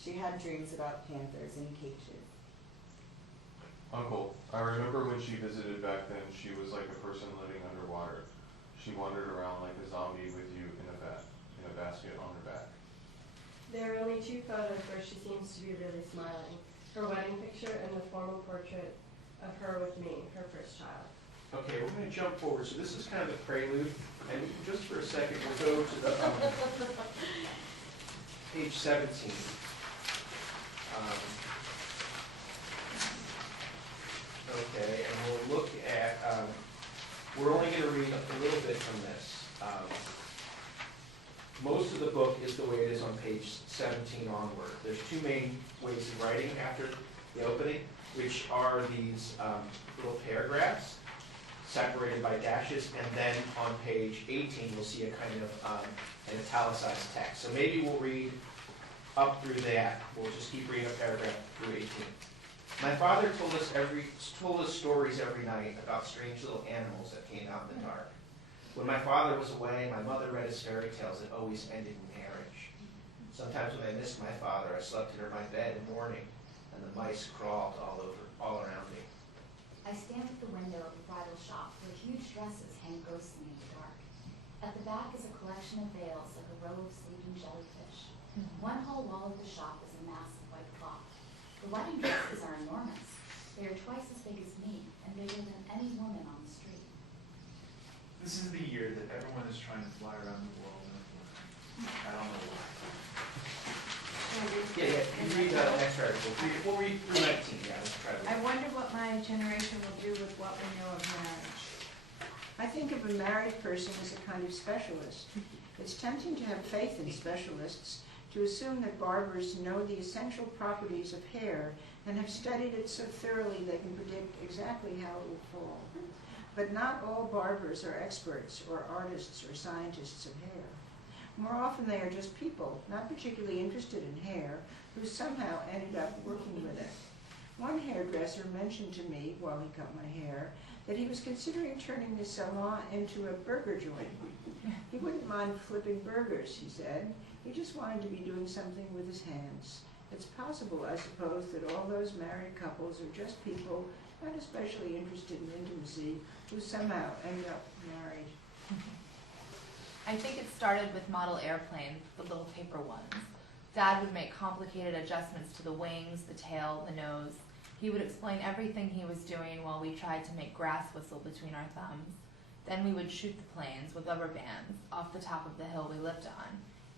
She had dreams about panthers in cages. Uncle, I remember when she visited back then, she was like a person living underwater. She wandered around like a zombie with you in a basket on her back. There are only two photos where she seems to be really smiling. Her wedding picture and the formal portrait of her with me, her first child. Okay, we're going to jump forward. So this is kind of the prelude, and just for a second, we'll go to the page 17. Okay, and we'll look at, we're only going to read a little bit from this. Most of the book is the way it is on page 17 onward. There's two main ways of writing after the opening, which are these little paragraphs separated by dashes, and then on page 18 you'll see a kind of an italicized text. So maybe we'll read up through that. We'll just keep reading a paragraph through 18. My father told us stories every night about strange little animals that came out in the dark. When my father was away, my mother read us fairy tales that always ended in marriage. Sometimes when I missed my father, I slept under my bed in mourning, and the mice crawled all around me. I stand at the window of the bridal shop where huge dresses hang ghostly in the dark. At the back is a collection of veils like a row of sleeping jellyfish. One whole wall of the shop is a mass of white cloth. The wedding dresses are enormous. They are twice as big as me and bigger than any woman on the street. This is the year that everyone is trying to fly around the world. I don't know why. Yeah, you read the next article. We'll read through 19, yeah, let's try to I wonder what my generation will do with what we know of marriage. I think of a married person as a kind of specialist. It's tempting to have faith in specialists, to assume that barbers know the essential properties of hair and have studied it so thoroughly they can predict exactly how it will fall. But not all barbers are experts or artists or scientists of hair. More often they are just people, not particularly interested in hair, who somehow ended up working with it. One hairdresser mentioned to me, while he cut my hair, that he was considering turning the salon into a burger joint. He wouldn't mind flipping burgers, he said. He just wanted to be doing something with his hands. It's possible, I suppose, that all those married couples are just people not especially interested in intimacy who somehow end up married. I think it started with model airplanes, the little paper ones. Dad would make complicated adjustments to the wings, the tail, the nose. He would explain everything he was doing while we tried to make grass whistle between our thumbs. Then we would shoot the planes with rubber bands off the top of the hill we lived on.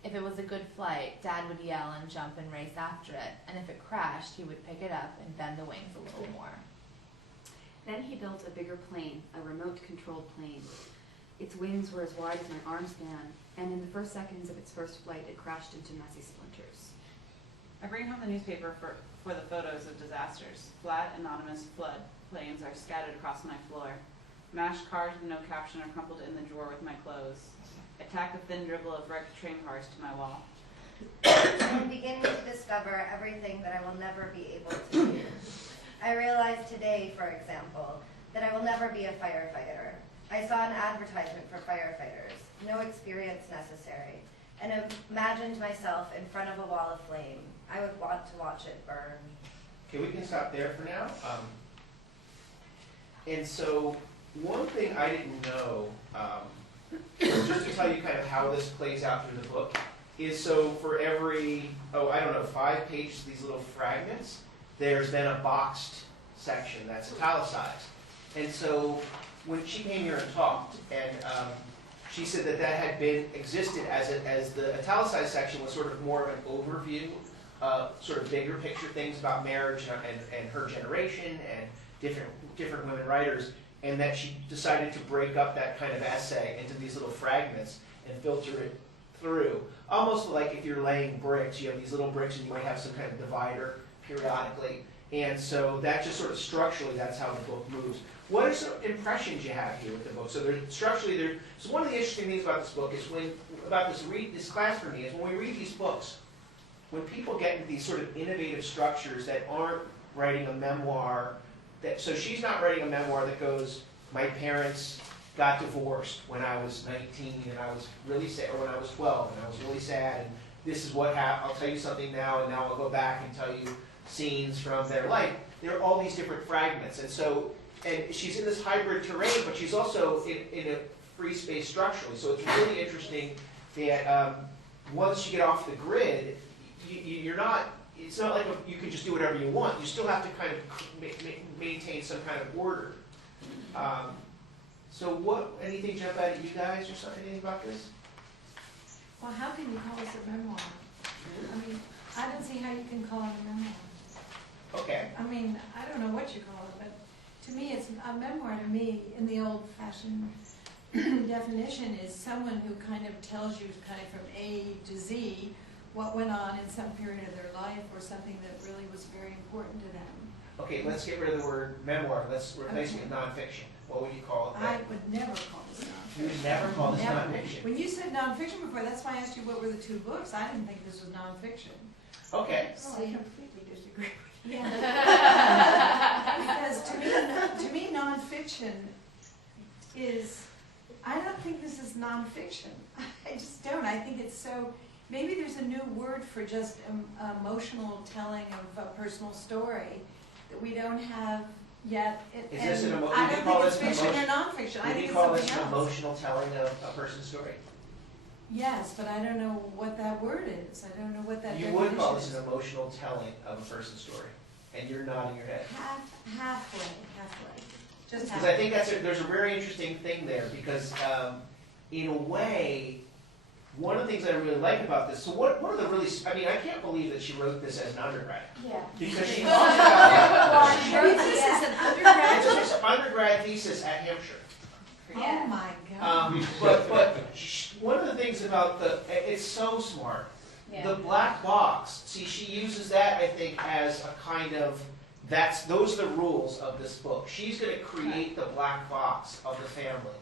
If it was a good flight, Dad would yell and jump and race after it, and if it crashed, he would pick it up and bend the wings a little more. Then he built a bigger plane, a remote-controlled plane. Its wings were as wide as my arm span, and in the first seconds of its first flight, it crashed into messy splinters. I bring home the newspaper for the photos of disasters. Flat, anonymous flood planes are scattered across my floor. Mashed cars with no caption are crumpled in the drawer with my clothes. I tack a thin dribble of wrecked train cars to my wall. I'm beginning to discover everything that I will never be able to do. I realized today, for example, that I will never be a firefighter. I saw an advertisement for firefighters, no experience necessary, and imagined myself in front of a wall of flame. I would want to watch it burn. Okay, we can stop there for now. And so one thing I didn't know, just to tell you kind of how this plays out through the book, is so for every, 5 pages, these little fragments, there's then a boxed section that's italicized. And so when she came here and talked, and she said that had existed as the italicized section was sort of more of an overview, sort of bigger picture things about marriage and her generation and different women writers, and that she decided to break up that kind of essay into these little fragments and filter it through. Almost like if you're laying bricks, you have these little bricks and you might have some kind of divider periodically. And so that just sort of structurally, that's how the book moves. What are some impressions you have here with the book? So so one of the interesting things about this book is this class for me is when we read these books, when people get into these sort of innovative structures that aren't writing a memoir, so she's not writing a memoir that goes, my parents got divorced when I was 19 and I was really sad, or when I was 12 and I was really sad, and this is what happened. I'll tell you something now, and now I'll go back and tell you scenes from their life. There are all these different fragments, and she's in this hybrid terrain, but she's also in a free space structurally. So it's really interesting that once you get off the grid, you're not. It's not like you can just do whatever you want. You still have to kind of maintain some kind of order. So anything jump out at you guys or something, anything about this? Well, how can you call this a memoir? I mean, I don't see how you can call it a memoir. Okay. I mean, I don't know what you call it, but to me, it's a memoir. To me, in the old-fashioned definition, is someone who kind of tells you kind of from A to Z what went on in some period of their life or something that really was very important to them. Okay, let's get rid of the word memoir. Let's replace it with nonfiction. What would you call it then? I would never call this nonfiction. You would never call this nonfiction? When you said nonfiction before, that's why I asked you what were the two books. I didn't think this was nonfiction. Okay. Oh, I completely disagree with you. Yeah. Because to me, nonfiction is, I don't think this is nonfiction. I just don't. I think it's so, maybe there's a new word for just emotional telling of a personal story that we don't have yet. Is this an I don't think it's fiction or nonfiction. I think it's something else. Would you call this an emotional telling of a person's story? Yes, but I don't know what that word is. I don't know what that definition is. You would call this an emotional telling of a person's story, and you're nodding your head. Halfway. Just because I think there's a very interesting thing there, because in a way, one of the things I really like about this, so what are the really, I mean, I can't believe that she wrote this as an undergrad. Yeah. Because she talks about she wrote this as an undergrad? It's an undergrad thesis at Hampshire. Oh my God. But one of the things about it's so smart. Yeah. The black box, see, she uses that, I think, as a kind of, those are the rules of this book. She's going to create the black box of the family.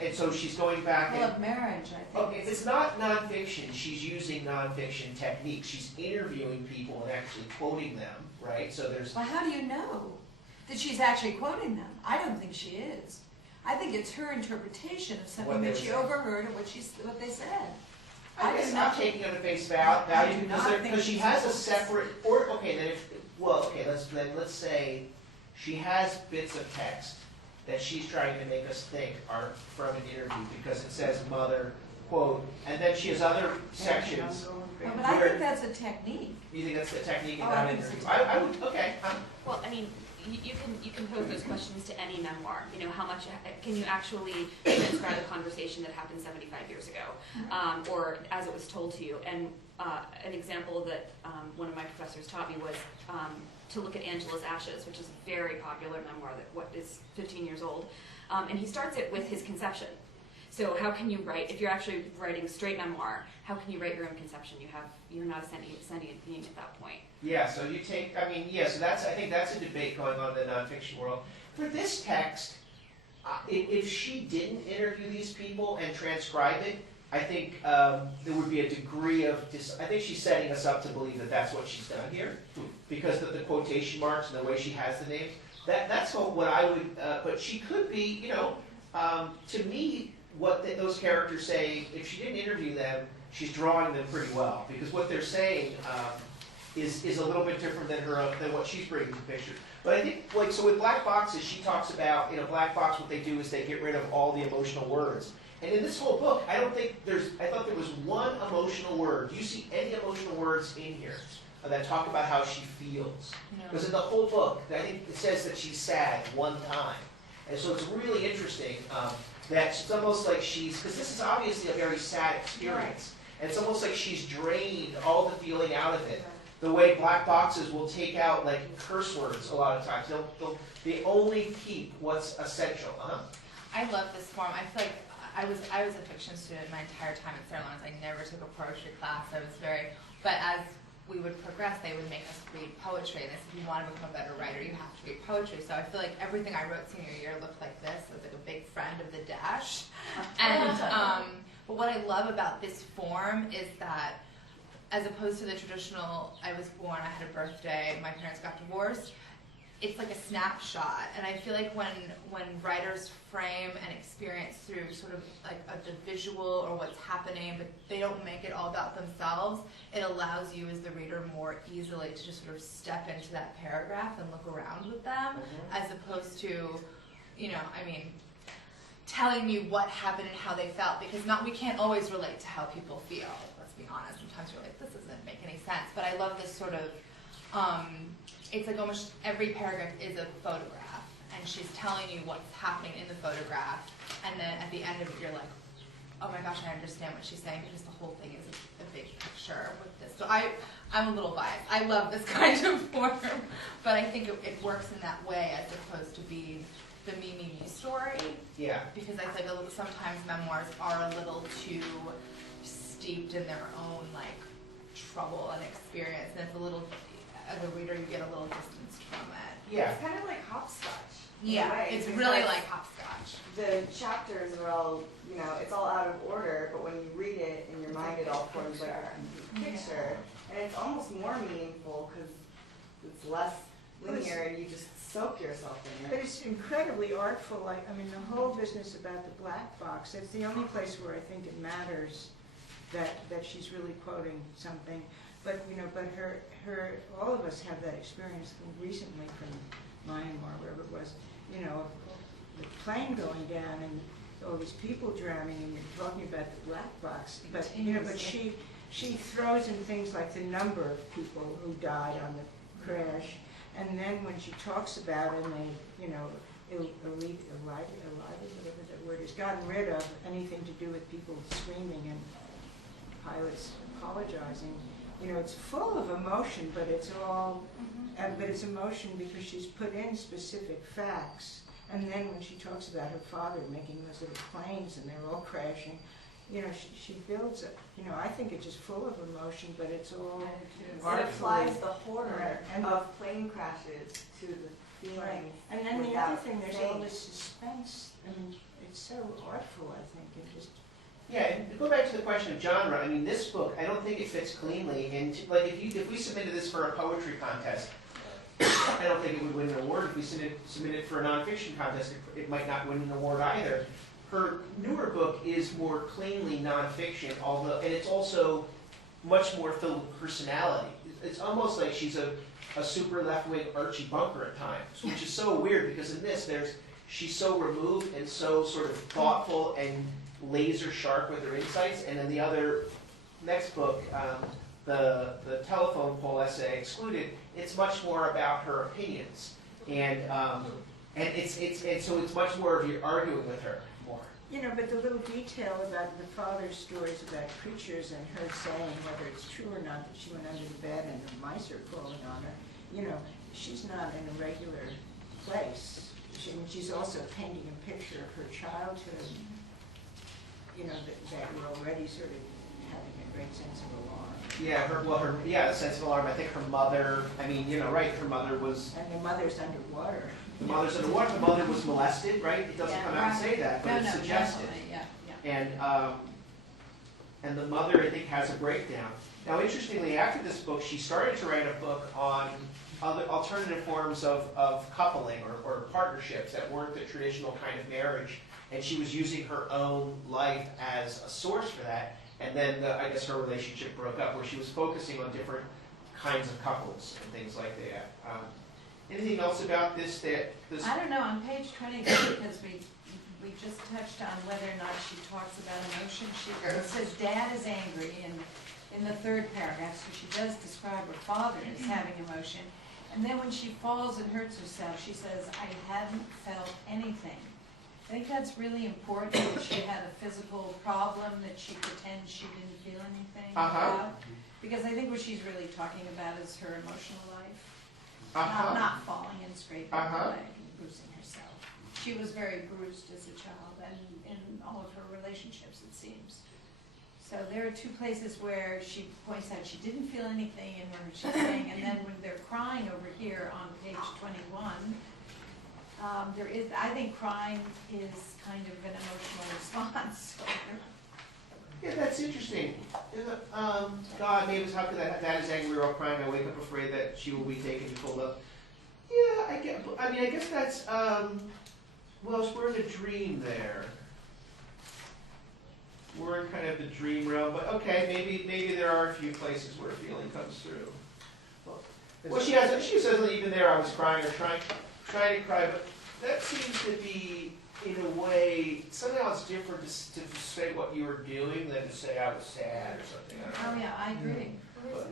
And so she's going back of marriage, I think. Okay, if it's not nonfiction, she's using nonfiction techniques. She's interviewing people and actually quoting them, right? So there's. Well, how do you know that she's actually quoting them? I don't think she is. I think it's her interpretation of something that she overheard and what they said. I guess I'm taking it at face value because she has a separate. Let's say she has bits of text that she's trying to make us think are from an interview, because it says mother quote, and then she has other sections. Oh, but I think that's a technique. You think that's the technique and Oh, not I think it's interview? a I would, okay. Well, I mean, you can pose those questions to any memoir. You know, how much can you actually transcribe a conversation that happened 75 years ago, or as it was told to you? And an example that one of my professors taught me was to look at Angela's Ashes, which is a very popular memoir that is 15 years old, and he starts it with his conception. So how can you write, if you're actually writing straight memoir, how can you write your own conception? You're not a sentient being at that point. Yeah, so you take, I mean, yeah, so I think that's a debate going on in the nonfiction world. For this text, if she didn't interview these people and transcribe it, I think there would be a degree of, I think she's setting us up to believe that that's what she's done here, because of the quotation marks and the way she has the names. That's what I would, but she could be, you know, to me, what those characters say, if she didn't interview them, she's drawing them pretty well, because what they're saying is a little bit different than what she's bringing to the picture. But I think, like, so with black boxes, she talks about, in a black box, what they do is they get rid of all the emotional words. And in this whole book, I thought there was one emotional word. Do you see any emotional words in here that talk about how she feels? Because in the whole book, I think it says that she's sad one time. And so it's really interesting that it's almost like because this is obviously a very sad experience. And it's almost like she's drained all the feeling out of it. The way black boxes will take out, like, curse words a lot of times. They only keep what's essential. I love this form. I feel like I was a fiction student my entire time at Sarah Lawrence. I never took a poetry class. But as we would progress, they would make us read poetry. And they said, if you want to become a better writer, you have to read poetry. So I feel like everything I wrote senior year looked like this. It was like a big friend of the dash. And but what I love about this form is that, as opposed to the traditional, I was born, I had a birthday, my parents got divorced, it's like a snapshot. And I feel like when writers frame an experience through sort of like the visual or what's happening, but they don't make it all about themselves, it allows you as the reader more easily to just sort of step into that paragraph and look around with them, as opposed to, you know, I mean, telling you what happened and how they felt, because we can't always relate to how people feel. Let's be honest. Sometimes you're like, this doesn't make any sense. But I love this sort of, it's like almost every paragraph is a photograph, and she's telling you what's happening in the photograph, and then at the end of it, you're like, oh my gosh, I understand what she's saying, because the whole thing is a big picture with this. So I'm a little biased. I love this kind of form, but I think it works in that way as opposed to being the me story. Yeah. Because I feel like sometimes memoirs are a little too steeped in their own, like, trouble and experience, and it's a little, as a reader, you get a little distanced from it. Yeah. It's kind of like hopscotch. Yeah, it's really like hopscotch. The chapters are all, you know, it's all out of order, but when you read it in your mind, it all forms like a picture. And it's almost more meaningful because it's less linear and you just soak yourself in it. But it's incredibly artful. Like, I mean, the whole business about the black box, it's the only place where I think it matters that she's really quoting something. But, you know, all of us have that experience recently from Myanmar, wherever it was, you know, the plane going down and all these people drowning, and you're talking about the black box. But, you know, but she throws in things like the number of people who died on the crash. And then when she talks about it, and they, you know, whatever that word is, gotten rid of anything to do with people screaming and pilots apologizing. You know, it's full of emotion, but it's all, but it's emotion because she's put in specific facts. And then when she talks about her father making those little planes and they're all crashing, you know, she builds it. You know, I think it's just full of emotion, but it's all It applies the horror of plane crashes to the feelings. Right. And then the other thing, there's all this suspense. I mean, it's so artful, I think. It just... Yeah, and to go back to the question of genre, I mean, this book, I don't think it fits cleanly into, like, if we submitted this for a poetry contest, I don't think it would win an award. If we submitted it for a nonfiction contest, it might not win an award either. Her newer book is more cleanly nonfiction, although, and it's also much more filled with personality. It's almost like she's a super left-wing Archie Bunker at times, which is so weird because in this, she's so removed and so sort of thoughtful, and laser sharp with her insights, and then the other next book, the telephone pole essay excluded, it's much more about her opinions, and so it's much more of you're arguing with her more. You know, but the little detail about the father's stories about creatures and her saying whether it's true or not that she went under the bed and the mice are crawling on her, you know, she's not in a regular place. She's also painting a picture of her childhood, you know, that we're already sort of having a great sense of alarm. Yeah, the sense of alarm. I think her mother, I mean, you know, right, her mother was... And the mother's underwater. The mother's underwater. The mother was molested, right? It doesn't come out and say that, but it's suggested. And the mother, I think, has a breakdown. Now, interestingly, after this book, she started to write a book on other alternative forms of coupling or partnerships that weren't the traditional kind of marriage. And she was using her own life as a source for that. And then, I guess, her relationship broke up, where she was focusing on different kinds of couples and things like that. Anything else about this? I don't know, on page 22, because we just touched on whether or not she talks about emotion. It says Dad is angry in the third paragraph, so she does describe her father as having emotion. And then when she falls and hurts herself, she says, I hadn't felt anything. I think that's really important, that she had a physical problem that she pretends she didn't feel anything about. Because I think what she's really talking about is her emotional life. Not falling and scraping her leg and bruising herself. She was very bruised as a child and in all of her relationships, it seems. So there are two places where she points out she didn't feel anything and when she's saying, and then when they're crying over here on page 21, there is, I think crying is kind of an emotional response. Yeah, that's interesting. God, maybe it's how could that is angry or crying. I wake up afraid that she will be taken to pulled up. Yeah, I guess that's well, we're in a dream there. We're in kind of the dream realm, but okay, maybe there are a few places where feeling comes through. Well, she says that even there I was crying or trying to cry, but that seems to be, in a way, somehow it's different to say what you were doing than to say I was sad or something. Oh yeah, I agree.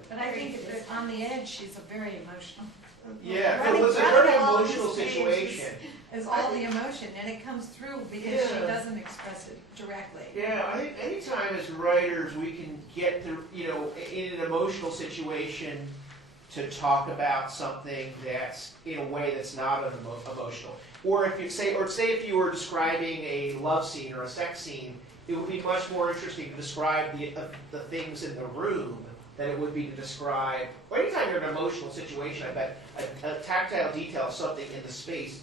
But I think that on the edge, she's a very emotional. Yeah, it was a very emotional situation. Is all the emotion, and it comes through because she doesn't express it directly. Yeah, I think anytime as writers we can get to, you know, in an emotional situation to talk about something that's in a way that's not emotional. Or if you say if you were describing a love scene or a sex scene, it would be much more interesting to describe the things in the room than it would be to describe. Or anytime you're in an emotional situation, I bet a tactile detail of something in the space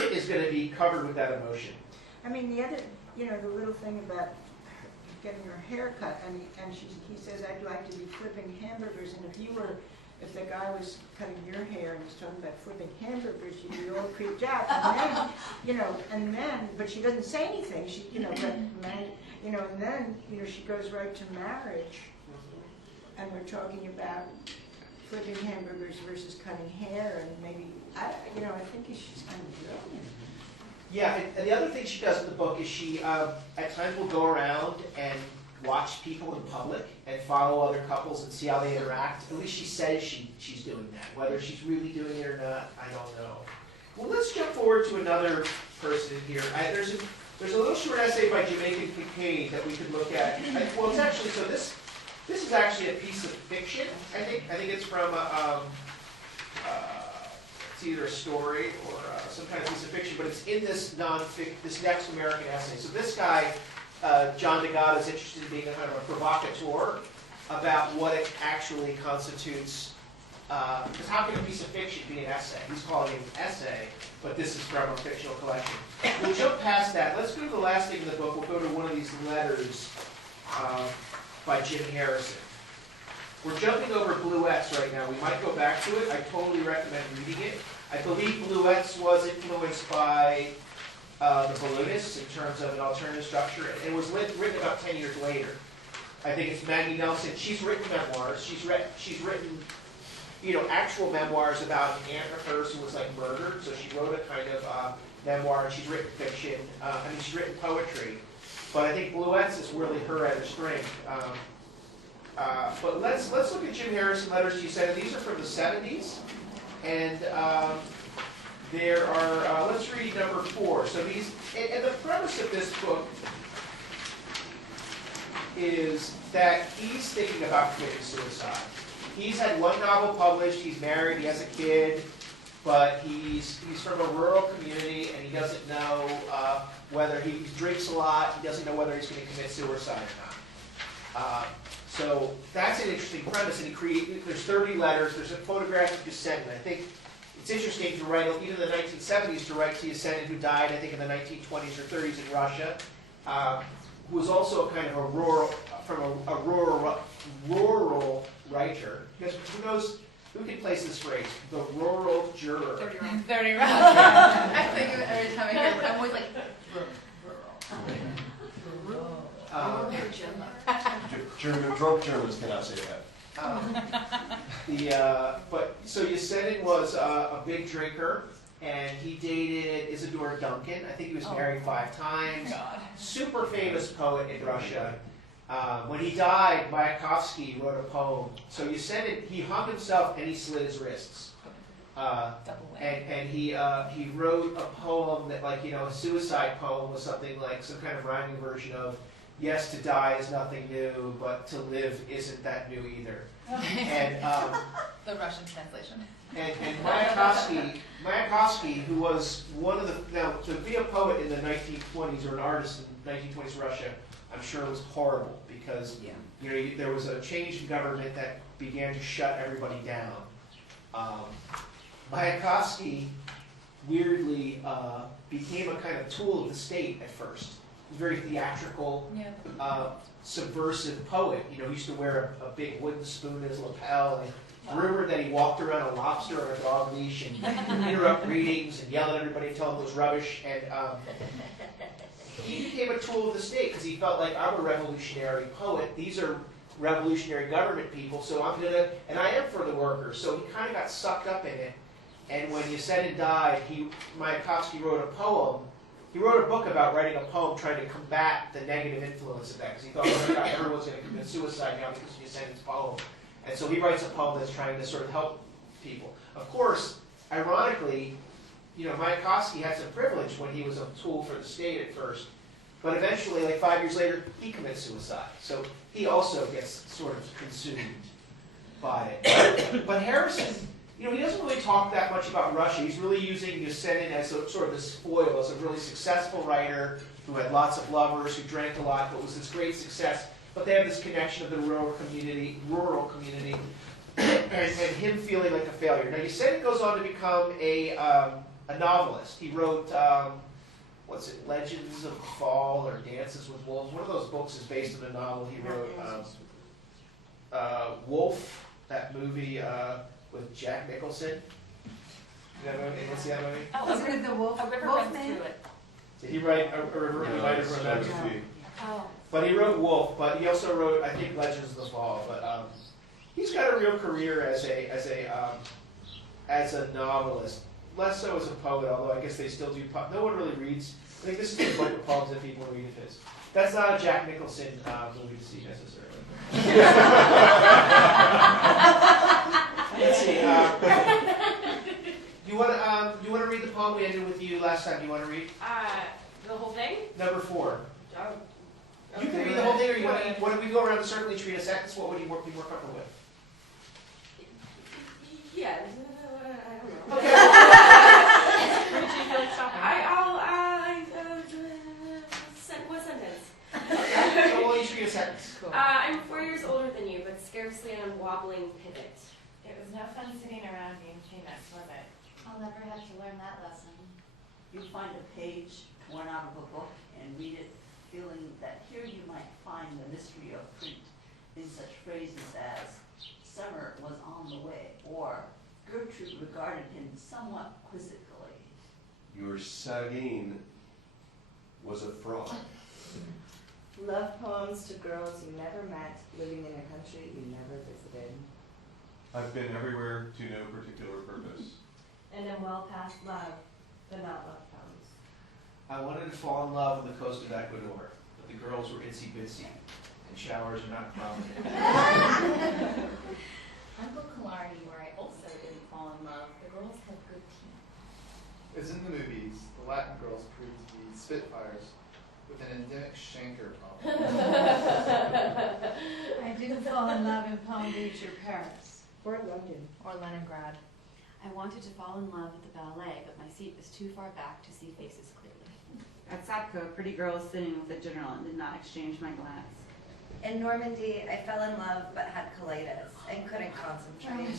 is going to be covered with that emotion. I mean, the other, you know, the little thing about getting her hair cut, and he says, I'd like to be flipping hamburgers, and if the guy was cutting your hair and was talking about flipping hamburgers, you'd be all creeped out. And then, but she doesn't say anything. She, and then, she goes right to marriage, and we're talking about flipping hamburgers versus cutting hair, and maybe, I think she's kind of brilliant. Yeah, and the other thing she does in the book is she, at times will go around and watch people in public and follow other couples and see how they interact. At least she says she's doing that. Whether she's really doing it or not, I don't know. Well, let's jump forward to another person here. There's a little short essay by Jamaican Kincaid that we could look at. Well, it's actually, so this is actually a piece of fiction. I think it's from it's either a story or some kind of piece of fiction, but it's in this this next American essay. So this guy, John DeGotta, is interested in being a kind of a provocateur about what it actually constitutes. Because how can a piece of fiction be an essay? He's calling it an essay, but this is from a fictional collection. We'll jump past that. Let's go to the last thing in the book. We'll go to one of these letters by Jim Harrison. We're jumping over Bluets right now. We might go back to it. I totally recommend reading it. I believe Bluets was influenced by the Balloonists in terms of an alternative structure. And it was written about 10 years later. I think it's Maggie Nelson. She's written memoirs. She's written actual memoirs about an aunt of hers who was murdered. So she wrote a kind of memoir, and she's written fiction. She's written poetry. but I think Bluets is really her at her strength. But let's look at Jim Harrison letters to Yesenin. These are from the 70s, and there are. Let's read number 4. So these, and the premise of this book is that he's thinking about committing suicide. He's had one novel published. He's married. He has a kid, but he's from a rural community, and he doesn't know whether he drinks a lot. He doesn't know whether he's going to commit suicide or not. So that's an interesting premise, and there's 30 letters, there's a photograph of Yesenin. I think it's interesting to write, even in the 1970s, to write to Yesenin, who died, I think, in the 1920s or 30s in Russia, who was also kind of a rural writer. Because who can place this phrase? The rural juror. 30 rounds. 30 rounds. I think of it every time I hear it. I'm always like, Drunk Germans cannot say that. So Yesenin was a big drinker, and he dated Isadora Duncan. I think he was married 5 times. God. Super famous poet in Russia. When he died, Mayakovsky wrote a poem. So Yesenin, he hung himself and he slit his wrists. And he wrote a poem that, like, a suicide poem was something like some kind of rhyming version of, yes, to die is nothing new, but to live isn't that new either. And the Russian translation. And Mayakovsky, who was one of the, now to be a poet in the 1920s or an artist in 1920s Russia, I'm sure was horrible because there was a change in government that began to shut everybody down. Mayakovsky weirdly became a kind of tool of the state at first. He was a very theatrical, subversive poet. He used to wear a big wooden spoon in his lapel. And rumored that he walked around a lobster on a dog leash and interrupt readings and yell at everybody and tell them it was rubbish. And he became a tool of the state because he felt like, I'm a revolutionary poet. These are revolutionary government people, so and I am for the workers. So he kind of got sucked up in it. And when Yesenin died, Mayakovsky wrote a poem. He wrote a book about writing a poem trying to combat the negative influence of that because he thought, everyone's going to commit suicide now because of Yesenin's poem. And so he writes a poem that's trying to sort of help people. Of course, ironically, Mayakovsky had some privilege when he was a tool for the state at first. But eventually, like 5 years later, he commits suicide. So he also gets sort of consumed by it. But Harrison, he doesn't really talk that much about Russia. He's really using Yesenin as sort of this foil, as a really successful writer who had lots of lovers, who drank a lot, but was this great success. But they have this connection of the rural community, and him feeling like a failure. Now, Yesenin goes on to become a novelist. He wrote, Legends of the Fall or Dances with Wolves. One of those books is based on a novel he wrote. Wolf, that movie with Jack Nicholson. Anyone see that movie? Was it the Wolf? A river runs through it. Did he write a river? He might have wrote that movie. But he wrote Wolf, but he also wrote, I think, Legends of the Fall. But he's got a real career as a novelist. Less so as a poet, although I guess they still do. No one really reads. I think this is the book of poems that people read of his. That's not a Jack Nicholson movie to see necessarily. Let's see. You want to read the poem we ended with you last time? Do you want to read? The whole thing? Number 4. You can read the whole thing, or you want to we go around the circle each read a sentence? What would you be more comfortable with? Yeah. I don't know. Okay. What sentence? So we'll each read a sentence. Cool. I'm 4 years older than you, but scarcely on a wobbling pivot. It was no fun sitting around being famous, was it? I'll never have to learn that lesson. You find a page torn out of a book and read it, feeling that here you might find the mystery of print in such phrases as, summer was on the way, or Gertrude regarded him somewhat quizzically. Your Sagine was a fraud. Love poems to girls you never met, living in a country you never visited. I've been everywhere to no particular purpose. And am well past love, but not love poems. I wanted to fall in love on the coast of Ecuador, the girls were itsy bitsy, and showers are not a problem. Uncle Killarney, where I also didn't fall in love, the girls have good teeth. As in the movies, the Latin girls proved to be spitfires with an endemic chancre problem. I didn't fall in love in Palm Beach or Paris. Or London. Or Leningrad. I wanted to fall in love with the ballet, but my seat was too far back to see faces clearly. At Satko, a pretty girl was sitting with a general and did not exchange my glance. In Normandy, I fell in love but had colitis and couldn't concentrate.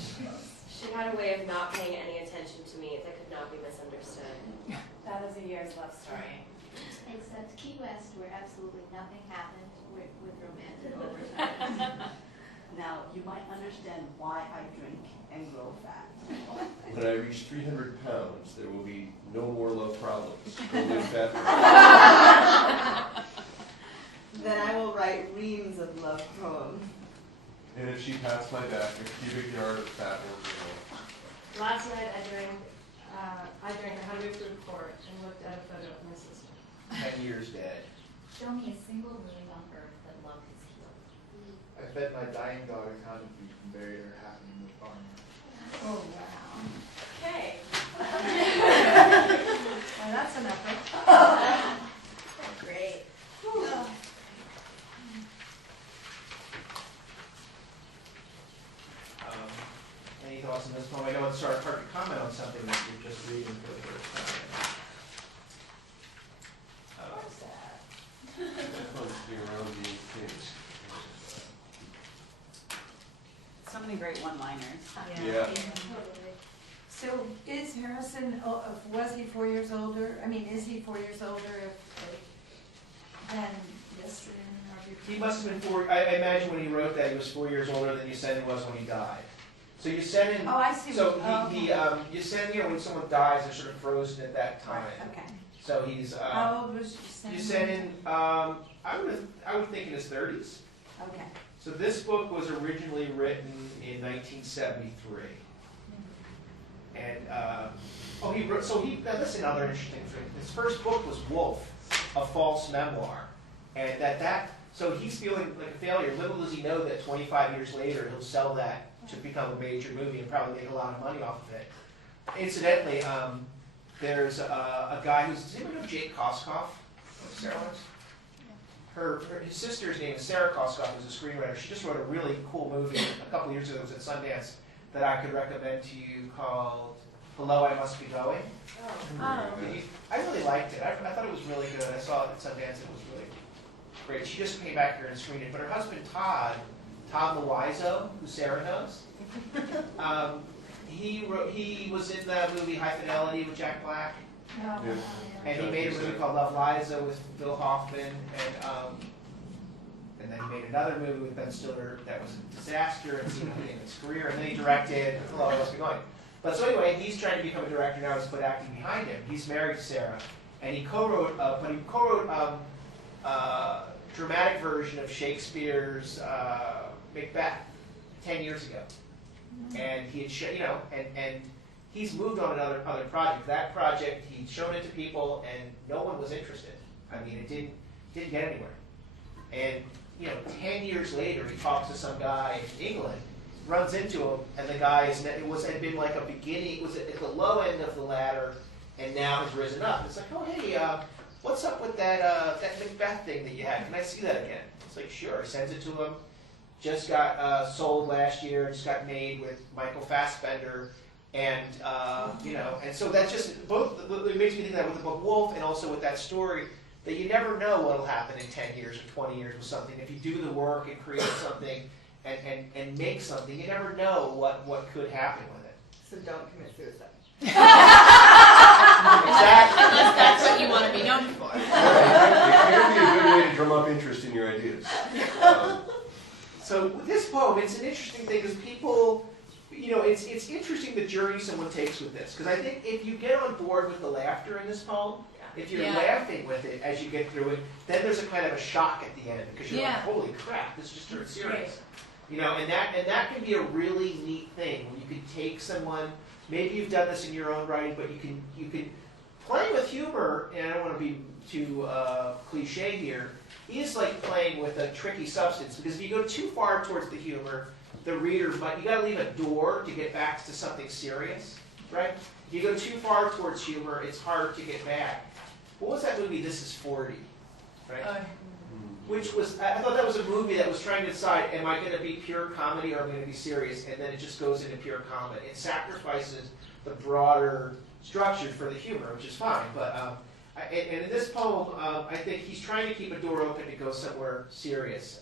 She had a way of not paying any attention to me that could not be misunderstood. That is a year's love story. Except Key West, where absolutely nothing happened with romantic overtones. Now, you might understand why I drink and grow fat. When I reach 300 pounds, there will be no more love problems. Go live fat. Then I will write reams of love poems. And if she pats my back, a cubic yard of fat will grow. Last night I drank 100 proof port and looked at a photo of my sister. 10 years dead. Show me a single wound on earth that love has healed. I fed my dying dog a condom beef and buried her happily in the farmyard. Oh, wow. Okay. Well, that's an effort. Great. Any thoughts on this poem? I know it's hard to comment on something that you're just reading for the first time. So many great one-liners. Yeah. So is Harrison, was he 4 years older? I mean, is he 4 years older than Yesenin? He must have been 4. I imagine when he wrote that, he was 4 years older than Yesenin was when he died. So Yesenin. Oh, I see. So Yesenin, when someone dies, they're sort of frozen at that time. Okay. So he's. How old was Yesenin? Yesenin, I would think in his 30s. Okay. So this book was originally written in 1973. And now this is another interesting thing. His first book was Wolf, a false memoir, and so he's feeling like a failure. Little does he know that 25 years later he'll sell that to become a major movie and probably make a lot of money off of it. Incidentally, there's a guy does anyone know Jake Koskoff? Sarah Lawrence? His sister's name is Sarah Koskoff, who's a screenwriter. She just wrote a really cool movie a couple years ago. It was at Sundance that I could recommend to you called Hello, I Must Be Going. I really liked it. I thought it was really good. I saw it at Sundance. It was really great. She just came back here and screened it. But her husband, Todd Loiseau, who Sarah knows, he was in the movie High Fidelity with Jack Black. Yeah. And he made a movie called Love Liza with Bill Hoffman, and then he made another movie with Ben Stiller that was a disaster in his career, and then he directed Hello, I Must Be Going. But so anyway, he's trying to become a director now. He's put acting behind him. He's married to Sarah, and he co-wrote a dramatic version of Shakespeare's Macbeth 10 years ago, and he had and he's moved on another project. That project, he'd shown it to people, and no one was interested. I mean, it didn't get anywhere. And 10 years later, he talks to some guy in England, runs into him, and the guy had been like a beginning. It was at the low end of the ladder, and now has risen up. It's like, oh hey, what's up with that Macbeth thing that you had? Can I see that again? It's like, sure. Sends it to him. Just got sold last year. Just got made with Michael Fassbender. And and so that's just both. It makes me think that with the book Wolf and also with that story, that you never know what will happen in 10 years or 20 years with something. If you do the work and create something and make something, you never know what could happen with it. So don't commit suicide. Exactly. Unless that's what you want to be known for. It can be a good way to drum up interest in your ideas. So with this poem, it's an interesting thing because people. It's interesting the journey someone takes with this. Because I think if you get on board with the laughter in this poem, if you're laughing with it as you get through it, then there's a kind of a shock at the end because you're like, holy crap, this just turned serious. And that can be a really neat thing when you can take someone. Maybe you've done this in your own writing, but you can playing with humor, and I don't want to be too cliche here, is like playing with a tricky substance, because if you go too far towards the humor, the reader might, you gotta leave a door to get back to something serious, right? If you go too far towards humor, it's hard to get back. What was that movie, This Is 40, right? Which was, I thought that was a movie that was trying to decide, am I gonna be pure comedy or am I gonna be serious? And then it just goes into pure comedy. It sacrifices the broader structure for the humor, which is fine, but and in this poem, I think he's trying to keep a door open to go somewhere serious.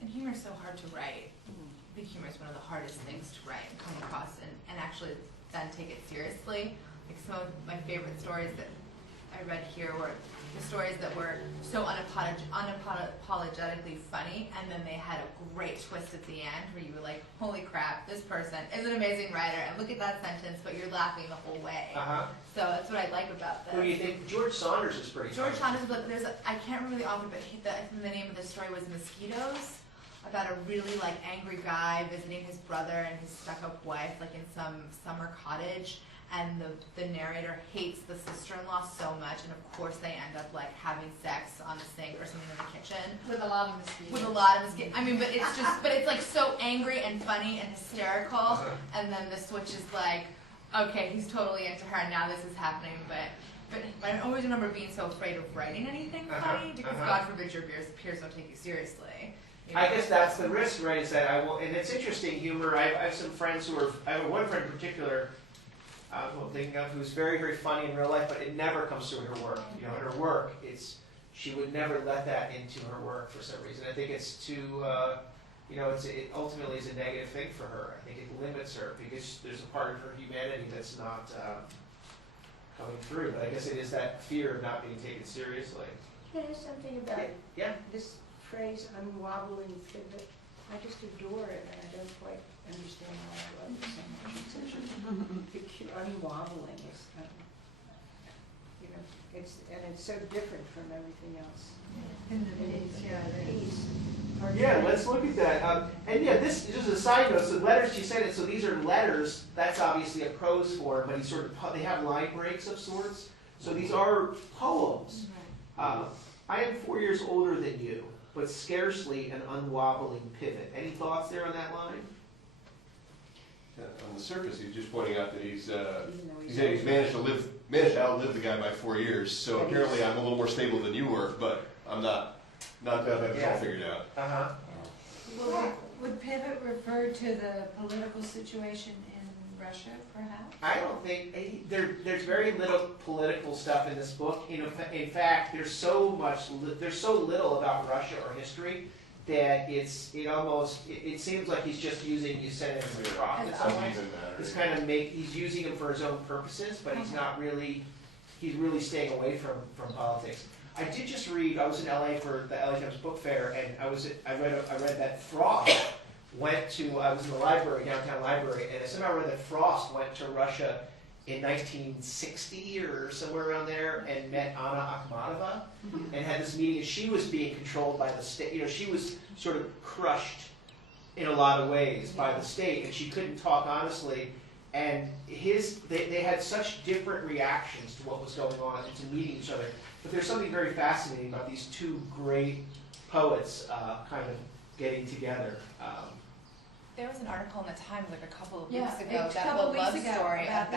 And humor is so hard to write. I think humor is one of the hardest things to write and come across and actually then take it seriously. Like some of my favorite stories that I read here were the stories that were so unapologetically funny, and then they had a great twist at the end where you were like, holy crap, this person is an amazing writer, and look at that sentence, but you're laughing the whole way. So that's what I like about this. Who do you think? George Saunders is pretty George funny. Saunders, but I can't remember the author, but the name of the story was Mosquitoes, about a really like angry guy visiting his brother and his stuck-up wife like in some summer cottage, and the narrator hates the sister-in-law so much, and of course they end up like having sex on the sink or something in the kitchen. With a lot of mosquitoes. With a lot of mosquitoes. I mean, but it's just, but it's like so angry and funny and hysterical, and then the switch is like, okay, he's totally into her, and now this is happening, but I always remember being so afraid of writing anything funny, because God forbid your peers don't take you seriously. You know? I guess that's the risk, right, is that I will, and it's interesting, humor, I have some friends who are, I have one friend in particular, who I'm thinking of, who's very, very funny in real life, but it never comes through in her work. You know, in her work, she would never let that into her work for some reason. I think it's too, you know, it ultimately is a negative thing for her. I think it limits her because there's a part of her humanity that's not coming through. But I guess it is that fear of not being taken seriously. Can I ask something about Yeah. this phrase, unwobbling pivot? I just adore it, and I don't quite understand why I love it so much. It's such a peculiar, unwobbling is, you know, it's so different from everything else. In the piece, Yeah, let's look at that. And yeah, this is just a side note. So letters, she said it. So these are letters. That's obviously a prose form, but they have line breaks of sorts. So these are poems. I am 4 years older than you, but scarcely an unwobbling pivot. Any thoughts there on that line? On the surface, he's just pointing out that he's managed to outlive the guy by 4 years. So apparently, I'm a little more stable than you were, but I'm not have it all figured out. Would pivot refer to the political situation in Russia, perhaps? I don't think there's very little political stuff in this book. In fact, there's so little about Russia or history that it seems like he's just using Yesenin as a prop in some ways. He's using him for his own purposes, but he's really staying away from politics. I did just read, I was in LA for the LA Times Book Fair, and I read that Frost I was in the library, downtown library, and I somehow read that Frost went to Russia in 1960 or somewhere around there and met Anna Akhmatova and had this meeting, and she was being controlled by the state. You know, she was sort of crushed in a lot of ways by the state, and she couldn't talk honestly. And they had such different reactions to what was going on and to meeting each other. But there's something very fascinating about these two great poets kind of getting together. There was an article in the Times like a couple of Yeah, weeks ago a couple about weeks the love ago story about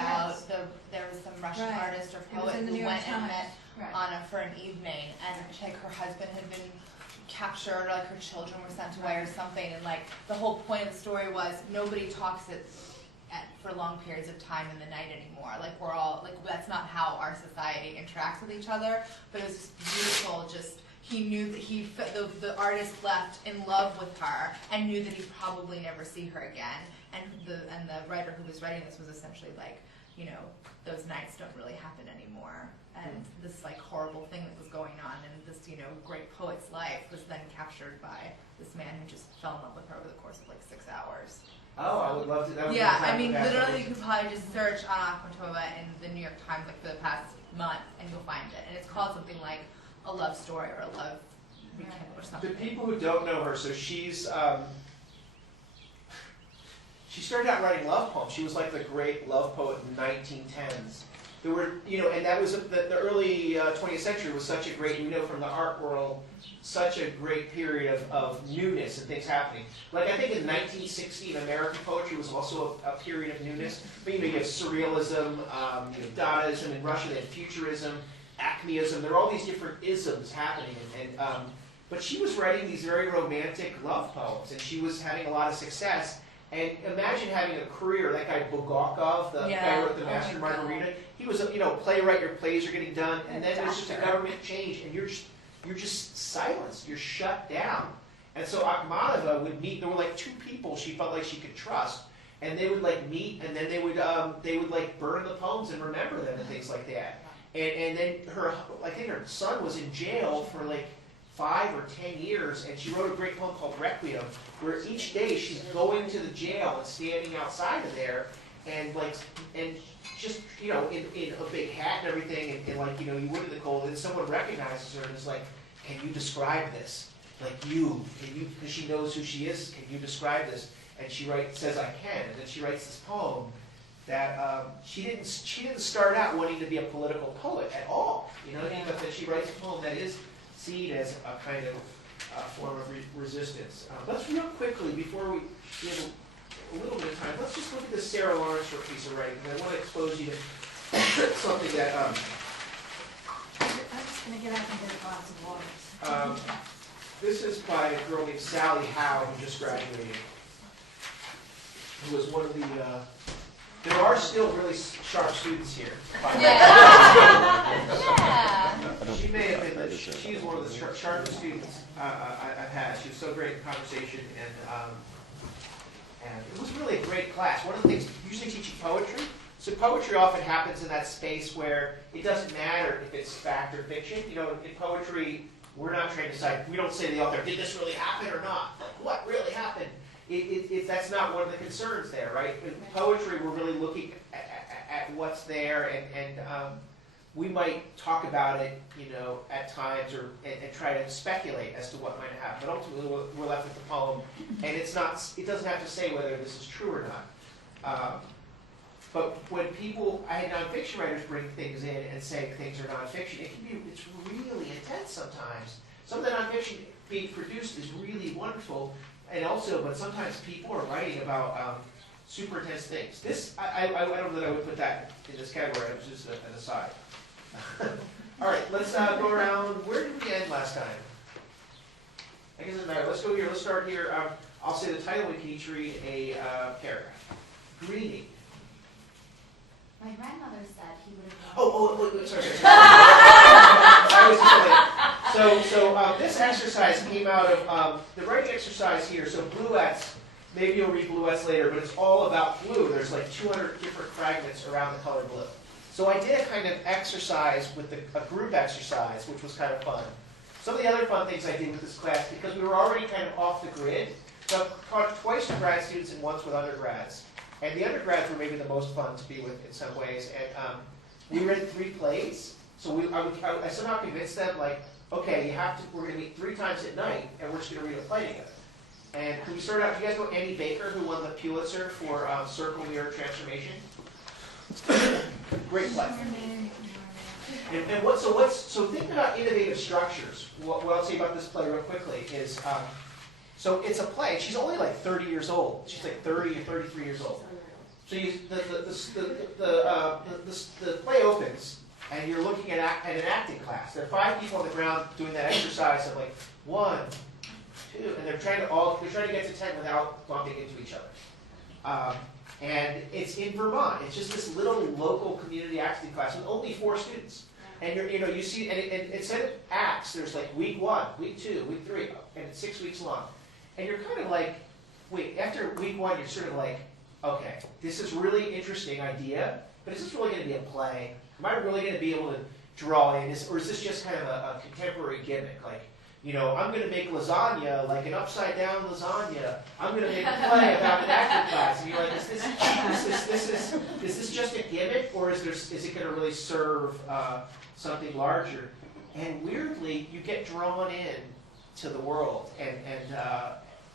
there was some Russian Right. artist or It was poet in the who New York went and Times. met Anna for an evening, and like her husband had been captured, or like her children were sent away or something, and like the whole point of the story was nobody talks for long periods of time in the night anymore. Like we're all like that's not how our society interacts with each other. But it was just beautiful. He knew that the artist left in love with her and knew that he'd probably never see her again. And the writer who was writing this was essentially like, you know, those nights don't really happen anymore. And this like horrible thing that was going on in this, you know, great poet's life was then captured by this man who just fell in love with her over the course of like 6 hours. Oh, I would love to. That would Yeah, be I mean, fantastic. literally, you could probably just search Anna Akhmatova in the New York Times like for the past month, and you'll find it. And it's called something like a love story or a love rekindle or something. The people who don't know her, so she's she started out writing love poems. She was like the great love poet in the 1910s. There were, and that was the early 20th century was such a great, from the art world, such a great period of newness and things happening. Like I think in 1960 in American poetry was also a period of newness. But you have surrealism, Dadaism in Russia, they had futurism, Acmeism. There are all these different isms happening, but she was writing these very romantic love poems, and she was having a lot of success. And imagine having a career, that guy Bulgakov, the guy who wrote The Master and Margarita, he was a playwright, your plays are getting done, and then there's just a government change, and you're just silenced, you're shut down. And so Akhmatova would meet, there were like 2 people she felt like she could trust, and they would like meet, and then they would like burn the poems and remember them and things like that. And then I think her son was in jail for like 5 or 10 years, and she wrote a great poem called Requiem, where each day she's going to the jail and standing outside of there, and just in a big hat and everything, and like you went in the cold, and someone recognizes her and is like, "Can you describe this? Like can you? Because she knows who she is. Can you describe this?" And she says, "I can," and then she writes this poem that she didn't start out wanting to be a political poet at all, but that she writes a poem that is seen as a kind of form of resistance. Let's real quickly, before we have a little bit of time, let's just look at this Sarah Lawrence piece of writing, because I want to expose you to something that... I'm just going to get up and get a glass of water. This is by a girl named Sally Howe, who just graduated, who was one of the... there are still really sharp students here. She may have been, she's one of the sharpest students I've had. She was so great in conversation, and it was really a great class. One of the things, usually teaching poetry, so poetry often happens in that space where it doesn't matter if it's fact or fiction. In poetry, we're not trying to decide, we don't say to the author, did this really happen or not? Like, what really happened? That's not one of the concerns there, right? In poetry, we're really looking at what's there, and we might talk about it, at times, and try to speculate as to what might happen. But ultimately, we're left with the poem, and it doesn't have to say whether this is true or not. But when I had nonfiction writers bring things in and say things are nonfiction, it's really intense sometimes. Some of the nonfiction being produced is really wonderful. But sometimes people are writing about super intense things. This, I don't know that I would put that in this category. It was just an aside. All right, let's go around. Where did we end last time? I guess it doesn't matter. Let's go here. Let's start here. I'll say the title. We can each read a paragraph. Greeting. My grandmother said he would have... Wait, sorry. I was just late. So this exercise came out of the writing exercise here. So Bluets, maybe you'll read Bluets later, but it's all about blue. There's like 200 different fragments around the color blue. So I did a kind of exercise with a group exercise, which was kind of fun. Some of the other fun things I did with this class, because we were already kind of off the grid, so I've taught twice with grad students and once with undergrads. And the undergrads were maybe the most fun to be with in some ways. And we read 3 plays. So I somehow convinced them, like, okay, we're going to meet 3 times at night, and we're just going to read a play together. And we started out, do you guys know Annie Baker, who won the Pulitzer for Circle Mirror Transformation? Great play. So thinking about innovative structures, what I'll say about this play real quickly is, so it's a play. She's only like 30 years old. She's like 30 or 33 years old. So the play opens, and you're looking at an acting class. There are 5 people on the ground doing that exercise of like 1, 2, and they're trying to get to 10 without bumping into each other. And it's in Vermont. It's just this little local community acting class with only 4 students. And you see, and instead of acts, there's like week 1, week 2, week 3, and it's 6 weeks long. And you're kind of like, wait, after week 1, you're sort of like, okay, this is really interesting idea, but is this really going to be a play? Am I really going to be able to draw in this, or is this just kind of a contemporary gimmick? Like, I'm going to make lasagna, like an upside down lasagna. I'm going to make a play about an acting class. And you're like, is this just a gimmick, or is it going to really serve something larger? And weirdly, you get drawn in to the world, and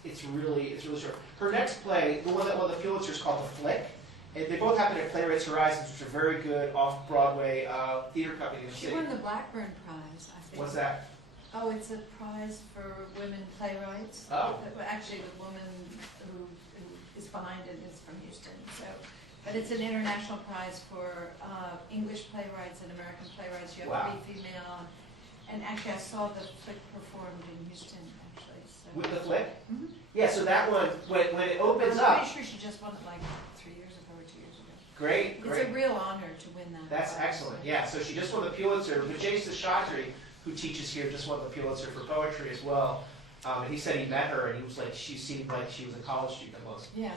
it's really short. Her next play, the one that won the Pulitzer, is called The Flick. And they both happen at Playwrights Horizons, which are very good off-Broadway theater companies in the She city. won the Blackburn Prize, I think. What's that? Oh, it's a prize for women playwrights. Oh. Well, actually, the woman who is behind it is from Houston. So, but it's an international prize for English playwrights and American playwrights. You have to be female. And actually, I saw the Flick performed in Houston, actually. So. With The Flick? Mm-hmm. Yeah, so that one, when it opens up. I'm pretty sure she just won it like 3 years ago or 2 years ago. Great. It's a real honor to win that. That's excellent. Yeah, so she just won the Pulitzer. Vijay Seshadri, who teaches here, just won the Pulitzer for poetry as well. And he said he met her, and he was like, she seemed like she was a college student almost. Yeah,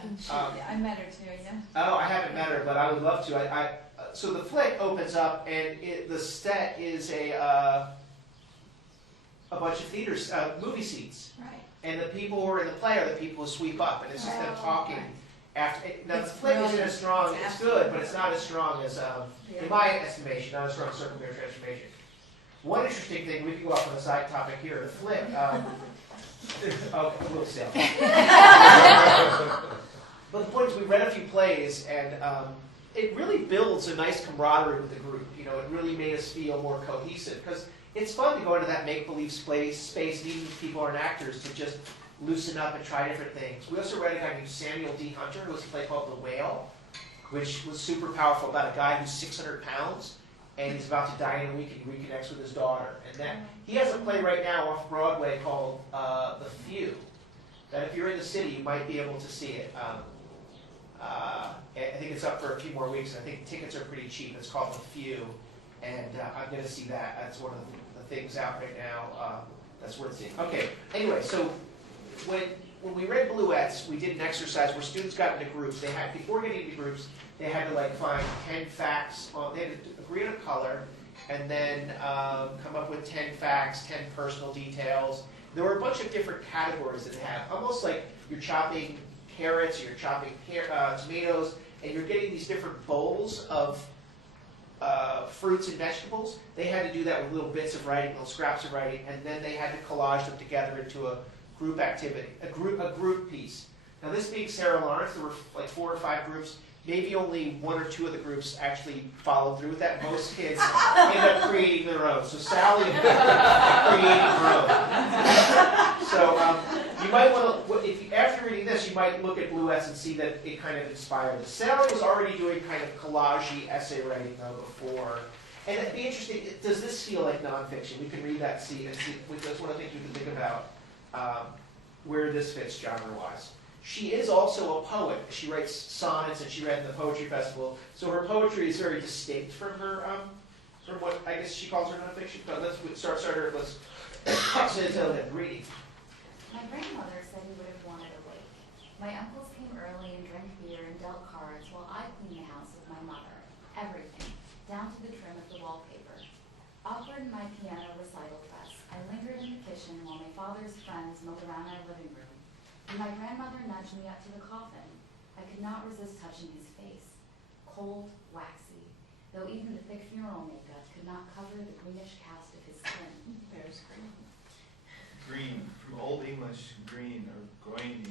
I met her too, yeah. Oh, I haven't met her, but I would love to. So the Flick opens up, and the set is a bunch of theaters, movie seats. Right. And the people who are in the play are the people who sweep up, and it's just them talking. Right. After, now, It's the Flick isn't brilliant. as strong. It's It's good, but it's not as strong as, in my estimation, not as strong as Circumvention Transformation. One interesting thing, we can go off on a side topic here, the Flick. Oh, we'll see. But the point is, we read a few plays, and it really builds a nice camaraderie with the group. You know, it really made us feel more cohesive, because it's fun to go into that make-believe space, meeting people who aren't actors, to just loosen up and try different things. We also read a guy named Samuel D. Hunter, who has a play called The Whale, which was super powerful, about a guy who's 600 pounds, and he's about to die in a week, and he reconnects with his daughter. And that he has a play right now off Broadway called The Few, that if you're in the city, you might be able to see it. I think it's up for a few more weeks, and I think tickets are pretty cheap. It's called The Few, and I'm going to see that. That's one of the things out right now that's worth seeing. Okay, anyway, so when we read Bluets, we did an exercise where students got into groups. They had, before getting into groups, they had to like find 10 facts. They had to agree on a color, and then come up with 10 facts, 10 personal details. There were a bunch of different categories that they have, almost like you're chopping carrots, you're chopping tomatoes, and you're getting these different bowls of fruits and vegetables. They had to do that with little bits of writing, little scraps of writing, and then they had to collage them together into a group activity, a group piece. Now, this being Sarah Lawrence, there were like 4 or 5 groups. Maybe only 1 or 2 of the groups actually followed through with that. Most kids end up creating their own. So Sally creating her own. So you might want to, after reading this, you might look at Bluets and see that it kind of inspired us. Sally was already doing kind of collage-y essay writing though before. And it'd be interesting, does this feel like nonfiction? We can read that, see, that's one of the things we can think about where this fits genre-wise. She is also a poet. She writes sonnets, and she read in the Poetry Festival. So her poetry is very distinct from her, from what I guess she calls her nonfiction. But let's start her. Let's tell them reading. My grandmother said we would have wanted a lake. My uncles came early and drank beer and dealt cards while I cleaned the house with my mother. Everything, down to the trim of the wallpaper. Awkward in my piano recital dress, I lingered in the kitchen while my father's friends milled around our living room. When my grandmother nudged me up to the coffin, I could not resist touching his face. Cold, waxy, though even the thick funeral makeup could not cover the greenish cast of his skin. There's green. Green, from Old English green or groiny,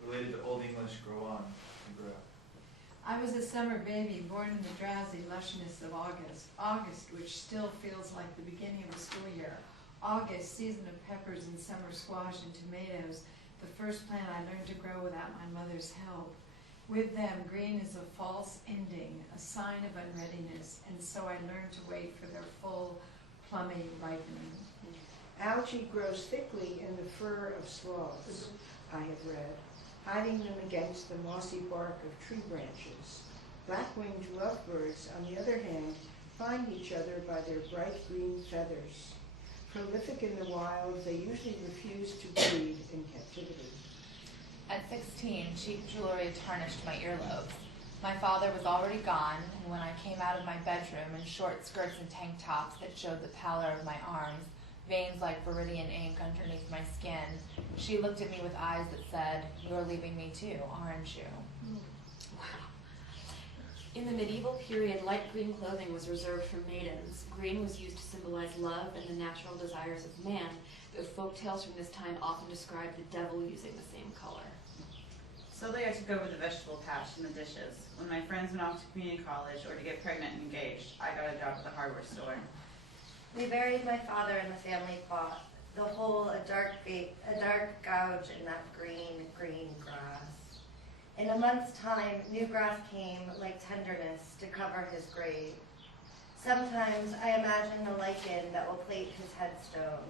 related to Old English grow on, to grow. I was a summer baby born in the drowsy lushness of August. August, which still feels like the beginning of the school year. August, season of peppers and summer squash and tomatoes. The first plant I learned to grow without my mother's help. With them, green is a false ending, a sign of unreadiness, and so I learned to wait for their full, plummy ripening. Algae grows thickly in the fur of sloths, I have read, hiding them against the mossy bark of tree branches. Black-winged lovebirds, on the other hand, find each other by their bright green feathers. Prolific in the wild, they usually refuse to breed in captivity. At 16, cheap jewelry tarnished my earlobes. My father was already gone, and when I came out of my bedroom in short skirts and tank tops that showed the pallor of my arms, veins like viridian ink underneath my skin, she looked at me with eyes that said, "You're leaving me too, aren't you?" In the medieval period, light green clothing was reserved for maidens. Green was used to symbolize love and the natural desires of man, The folk tales from this time often describe the devil using the same color. Slowly I took over the vegetable patch and the dishes. When my friends went off to community college or to get pregnant and engaged, I got a job at the hardware store. We buried my father in the family plot, the hole a dark gouge in that green grass. In a month's time, new grass came like tenderness to cover his grave. Sometimes I imagine the lichen that will plate his headstone,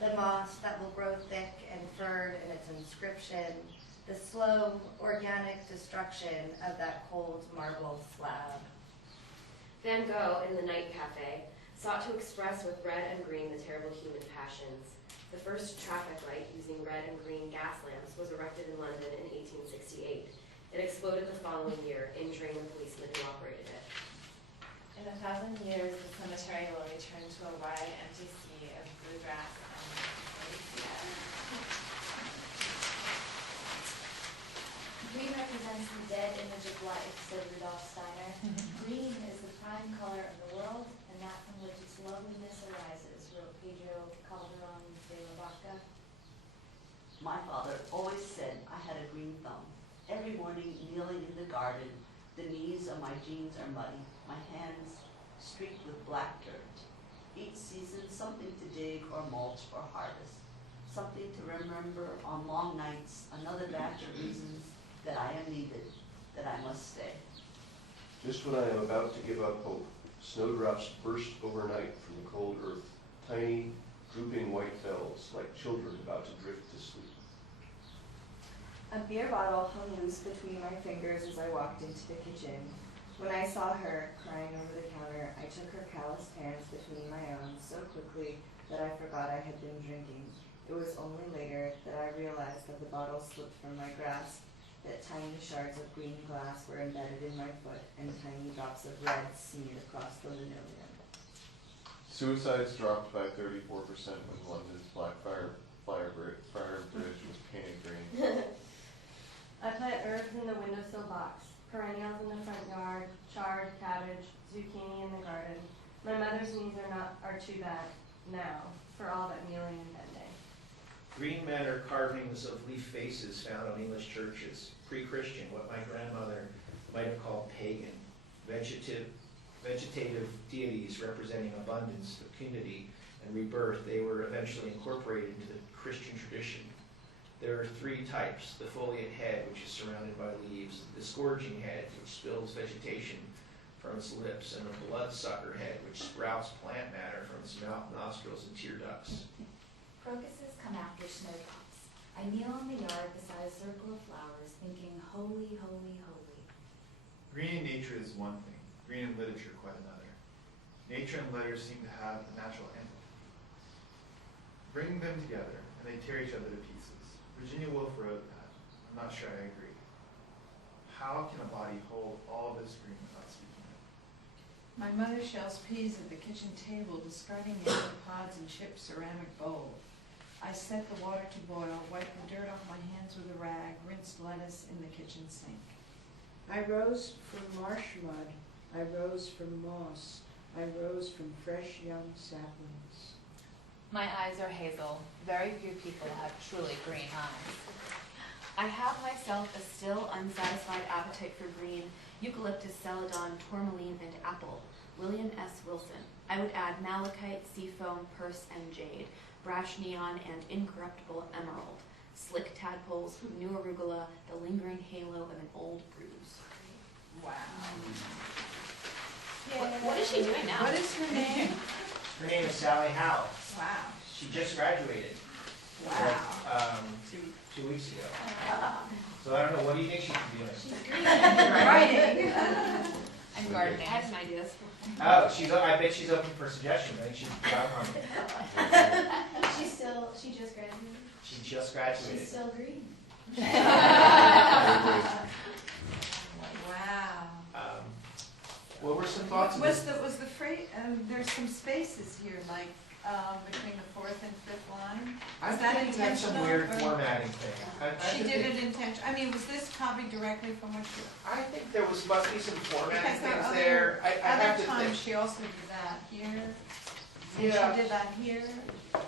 the moss that will grow thick and furred in its inscription, the slow, organic destruction of that cold marble slab. Van Gogh, in the Night Cafe, sought to express with red and green the terrible human passions. The first traffic light using red and green gas lamps was erected in London in 1868. It exploded the following year, injuring the policeman who operated it. In 1,000 years, the cemetery will return to a wide, empty sea of blue grass and Green represents the dead image of life, said Rudolf Steiner. Green is the prime color of the world, and that from which its loveliness arises, wrote Pedro Calderón de la Barca. My father always said I had a green thumb. Every morning, kneeling in the garden, the knees of my jeans are muddy, my hands streaked with black dirt. Each season, something to dig or mulch or harvest, something to remember on long nights, another batch of reasons that I am needed, that I must stay. Just when I am about to give up hope, snowdrops burst overnight from the cold earth, tiny, drooping white bells, like children about to drift to sleep. A beer bottle hung loose between my fingers as I walked into the kitchen. When I saw her crying over the counter, I took her calloused hands between my own so quickly that I forgot I had been drinking. It was only later that I realized that the bottle slipped from my grasp, that tiny shards of green glass were embedded in my foot, and tiny drops of red smeared across the linoleum. Suicides dropped by 34% when London's Blackfriar Bridge was painted green. I plant herbs in the windowsill box, perennials in the front yard, chard, cabbage, zucchini in the garden. My mother's knees are too bad now, for all that kneeling and bending. Green men are carvings of leaf faces found on English churches, pre-Christian, what my grandmother might have called pagan, vegetative deities representing abundance, fecundity, and rebirth. They were eventually incorporated into the Christian tradition. There are three types: the foliate head, which is surrounded by leaves, the scourging head, which spills vegetation from its lips, and the bloodsucker head, which sprouts plant matter from its mouth, nostrils, and tear ducts. Crocuses come after snowdrops. I kneel in the yard beside a circle of flowers, thinking, holy, holy, holy. Green in nature is one thing, green in literature quite another. Nature and letters seem to have a natural antipode. Bring them together, and they tear each other to pieces. Virginia Woolf wrote that. I'm not sure I agree. How can a body hold all this green without speaking it? My mother shells peas at the kitchen table, discarding the empty pods and chipped ceramic bowl. I set the water to boil, wiped the dirt off my hands with a rag, rinsed lettuce in the kitchen sink. I rose from marsh mud. I rose from moss. I rose from fresh young saplings. My eyes are hazel. Very few people have truly green eyes. I have myself a still unsatisfied appetite for green: eucalyptus, celadon, tourmaline, and apple. William S. Wilson. I would add malachite, seafoam, purse, and jade, brash neon, and incorruptible emerald, slick tadpoles, new arugula, the lingering halo of an old bruise. Wow. What is she doing now? What is her name? Her name is Sally Howe. Wow. She just graduated. Wow. 2 weeks ago. So I don't know, what do you think she could be doing? Writing. And gardening. I have some ideas. Oh, I bet she's open for suggestions. I think she's job hunting. She just graduated. She just graduated. She's still green. Wow. What were some thoughts? Was the phrase? There's some spaces here, like between the fourth and fifth line. I Is that think that's some intentional? weird or- formatting thing. She did it intentionally. I mean, was this copied directly from what she? I think there must be some formatting Because there things are there. I have other to times think. she also did that here. And Yeah. she did that here.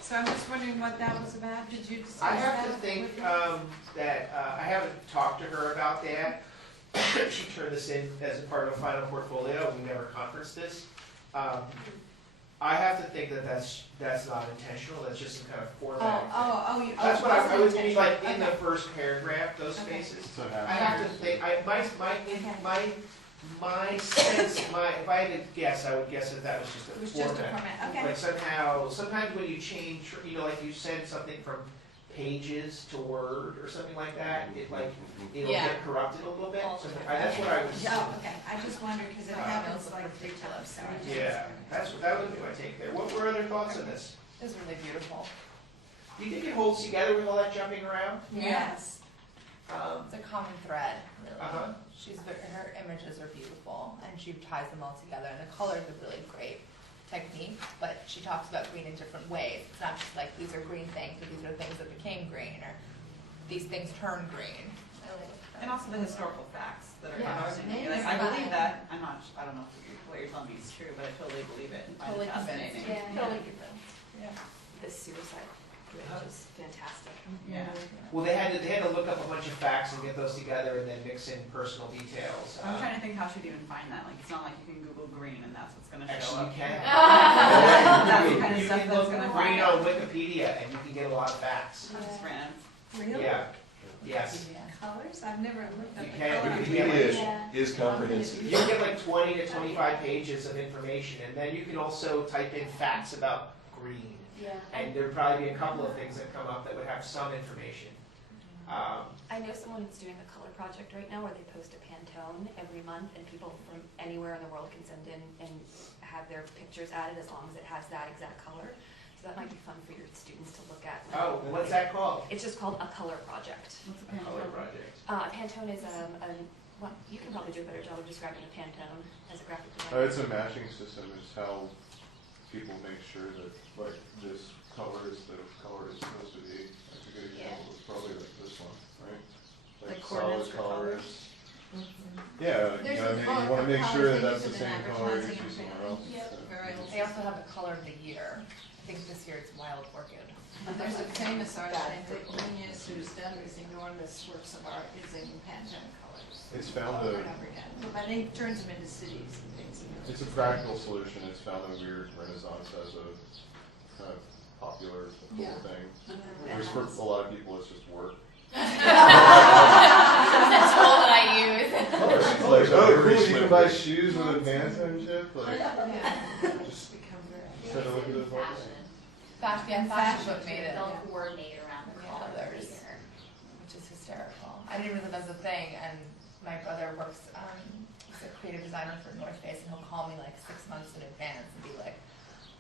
So I'm just wondering what that was about. Did you discuss I have that to think with her? that I haven't talked to her about that. She turned this in as a part of a final portfolio. We never conferenced this. I have to think that that's not intentional. That's just some kind of format. That's what I would mean, like in the first paragraph, those spaces. So I have to think. My sense, if I had to guess, I would guess that was just a It was format. just a format, okay. Like somehow, sometimes when you change, like you send something from Pages to Word or something like that, it'll get corrupted a little bit. So that's what I was. Oh, okay. I just wondered because it happens like 3 times. Yeah, that would be my take there. What were other thoughts on this? It was really beautiful. Do you think it holds together with all that jumping around? Yes. It's a common thread, really. Uh-huh. Her images are beautiful, and she ties them all together, and the colors are really great technique, but she talks about green in different ways. It's not just like these are green things, or these are things that became green, or these things turn green. And also the historical facts that are Yeah. fascinating. Like, I believe that. I don't know if what you're telling me is true, but I totally believe it and find Totally it fascinating. convinced. Yeah. Totally convinced. Yeah. The suicide bridge is fantastic. Yeah. Well, they had to look up a bunch of facts and get those together and then mix in personal details. I'm trying to think how she'd even find that. Like, it's not like you can Google green and that's what's going to show Actually, up. you can. That's the kind of You stuff can that's look going to green on Wikipedia and you can get a lot of facts. Just random. Really? Yeah. Yes. Colors? I've never looked at You the can. color. Wikipedia is comprehensive. You can get like 20 to 25 pages of information, and then you can also type in facts about green. Yeah. And there'd probably be a couple of things that come up that would have some information. I know someone who's doing a color project right now where they post a Pantone every month, and people from anywhere in the world can send in and have their pictures added as long as it has that exact color. So that might be fun for your students to look at. Oh, what's that called? It's just called a color project. What's A color project. Pantone is well, you can probably do a better job of describing a Pantone as a graphic designer. It's a matching system. It's how people make sure that like this color is the color it's supposed to be. Like a good example is probably like this one, right? Like solid coordinates for colors. colors. Yeah, There's I mean, a you want to make colors sure they that that's use the in same color as advertising you and somewhere else. things. They also have the color of the year. I think this year it's wild orchid. There's a famous artist named Nunez who's done these enormous works of art using Pantone colors. It's found over a- and over again. But he turns them into cities and things. It's a practical solution. It's found a weird renaissance as a kind of popular cool Yeah. thing. Whereas for a lot of people, it's just work. That's all that I use. Like, oh, cool, you can buy shoes with a Pantone chip? Like, just instead of looking at those boxes. Fashion book made it. They'll coordinate around the color of the year. Which is hysterical. I didn't realize that was a thing, and my brother works, he's a creative designer for North Face, and he'll call me like 6 months in advance and be like,